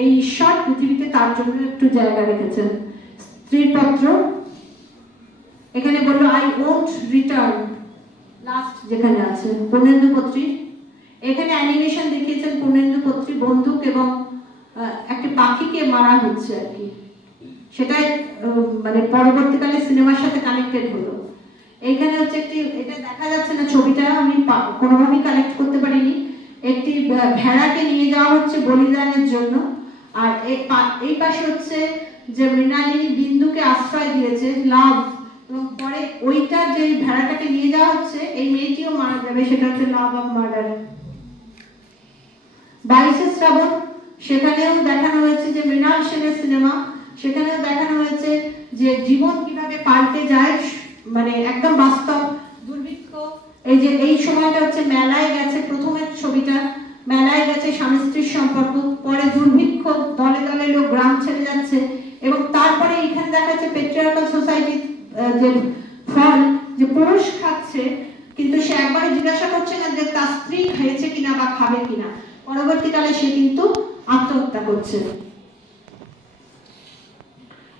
এই ঈশ্বর পৃথিবীতে তার জন্য একটু জায়গা রেখেছেন। স্ত্রীর পত্র এখানে বললো আই ওন্ট রিটার্ন, লাস্ট যেখানে আছে। পূর্ণেন্দু পত্রী, এখানে অ্যানিমেশন দেখিয়েছেন পূর্ণেন্দু পত্রী বন্দুক এবং একটা পাখিকে মারা হচ্ছে আর কি, সেটাই মানে পরবর্তীকালে সিনেমার সাথে কানেক্টেড হলো। এইখানে হচ্ছে একটি, এটা দেখা যাচ্ছে না ছবিটা, আমি কোনোভাবেই কানেক্ট করতে পারিনি। একটি ভেড়াকে নিয়ে যাওয়া হচ্ছে বলিদানের জন্য, আর এই পাশে হচ্ছে যে মৃণালিনী বিন্দুকে আশ্রয় দিয়েছে, লাভ, এবং পরে ওইটা যে ভেড়াটাকে নিয়ে যাওয়া হচ্ছে, এই মেয়েটিও মারা যাবে, সেটা হচ্ছে লাভ অফ মার্ডার। 22শে শ্রাবণ, সেখানেও দেখানো হয়েছে যে মৃণাল সেনের সিনেমা, সেখানেও দেখানো হয়েছে যে জীবন কিভাবে পাল্টে যায়, মানে একদম বাস্তব। দুর্ভিক্ষ, এই যে এই সময়টা হচ্ছে মেলায় গেছে, প্রথমের ছবিটা মেলায় গেছে স্বামী স্ত্রীর সম্পর্ক, পরে দুর্ভিক্ষ, দলে দলে লোক গ্রাম ছেড়ে যাচ্ছে, এবং তারপরে এখানে দেখা যাচ্ছে পেট্রিয়ার্কাল সোসাইটি যে ফল, যে পুরুষ খাচ্ছে কিন্তু সে একবারে জিজ্ঞাসা করছে না যে তার স্ত্রী খেয়েছে কিনা বা খাবে কিনা, পরবর্তীকালে সে কিন্তু আত্মহত্যা করছে।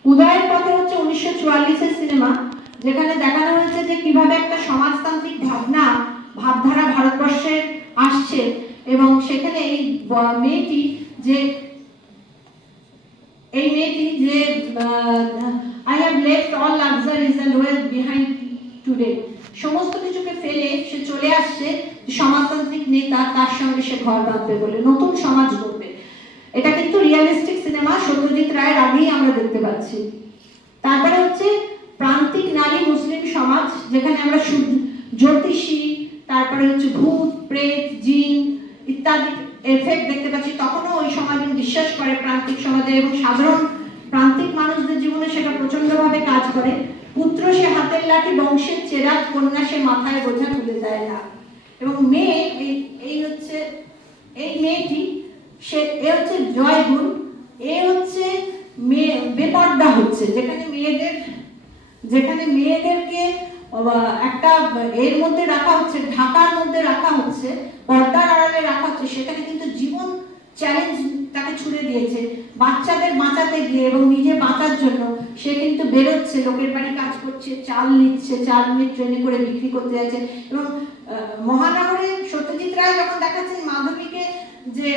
উদয়ের পথে হচ্ছে 1944-এর সিনেমা, যেখানে দেখানো হয়েছে যে কিভাবে একটা সমাজতান্ত্রিক ভাবধারা ভারতবর্ষে আসছে, এবং সেখানে এই মেয়েটি যে I have left all luxuries and wealth behind today, সমস্ত কিছুকে ফেলে সে চলে আসছে সমাজতান্ত্রিক নেতা, তার সঙ্গে সে ঘর বাঁধবে বলে, নতুন সমাজ গড়বে। এটা কিন্তু রিয়েলিস্টিক সিনেমা, সত্যজিৎ রায়ের আগেই আমরা দেখতে পাচ্ছি। তারপরে হচ্ছে প্রান্তিক নারী মুসলিম সমাজ, যেখানে আমরা জ্যোতিষী, তারপরে হচ্ছে ভূত প্রেত জিন ইত্যাদি এফেক্ট দেখতে পাচ্ছি। তখনও ওই সমাজে বিশ্বাস করে প্রান্তিক সমাজে, এবং সাধারণ প্রান্তিক মানুষদের জীবনে সেটা প্রচন্ডভাবে কাজ করে। পুত্র সে হাতের লাঠি, বংশের চেরাগ, কন্যা সে মাথায় বোঝা তুলে দেয় না। এবং মেয়ে, এই হচ্ছে এই মেয়েটি, সে এ হচ্ছে জয়গুণ, এ হচ্ছে মেয়ে বেপর্দা হচ্ছে, যেখানে মেয়েদেরকে একটা এর মধ্যে রাখা হচ্ছে, ঢাকার মধ্যে রাখা হচ্ছে, পর্দার আড়ালে রাখা হচ্ছে, সেখানে কিন্তু জীবন চ্যালেঞ্জ তাকে ছুড়ে দিয়েছে। বাচ্চাদের বাঁচাতে গিয়ে এবং নিজে বাঁচার জন্য সে কিন্তু বেরোচ্ছে, লোকের বাড়ি কাজ করছে, চাল নিচ্ছে, চাল নিয়ে ট্রেনে করে বিক্রি করতে যাচ্ছে। এবং মহানগরে সত্যজিৎ রায় যখন দেখাচ্ছেন মাধবীকে যে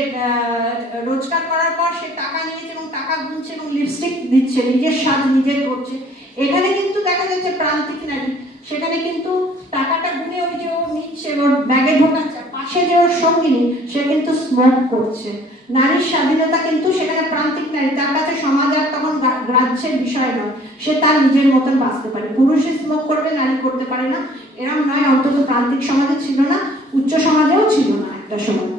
রোজগার করার পর সে টাকা নিয়েছে এবং টাকা গুনছে এবং লিপস্টিক দিচ্ছে, নিজের সাজ নিজের করছে, এখানে কিন্তু দেখা যাচ্ছে প্রান্তিক নারী, সেখানে কিন্তু টাকাটা গুনে ওই যে ও নিচ্ছে, ওর ব্যাগে ঢোকাচ্ছে, পাশে যে ওর সঙ্গিনী সে কিন্তু স্মোক করছে। নারীর স্বাধীনতা কিন্তু সেখানে প্রান্তিক নারী, তার কাছে সমাজ আর তখন গ্রাহ্যের বিষয় নয়, সে তার নিজের মতন বাঁচতে পারে। পুরুষে স্মোক করবে, নারী করতে পারে না, এরম নয়, অন্তত প্রান্তিক সমাজে ছিল না, উচ্চ সমাজেও ছিল না একটা সময়।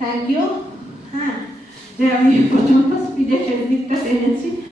Thank you. হ্যাঁ, যে আমি প্রচন্ড স্পিডে শেষ দিকটা টেনেছি।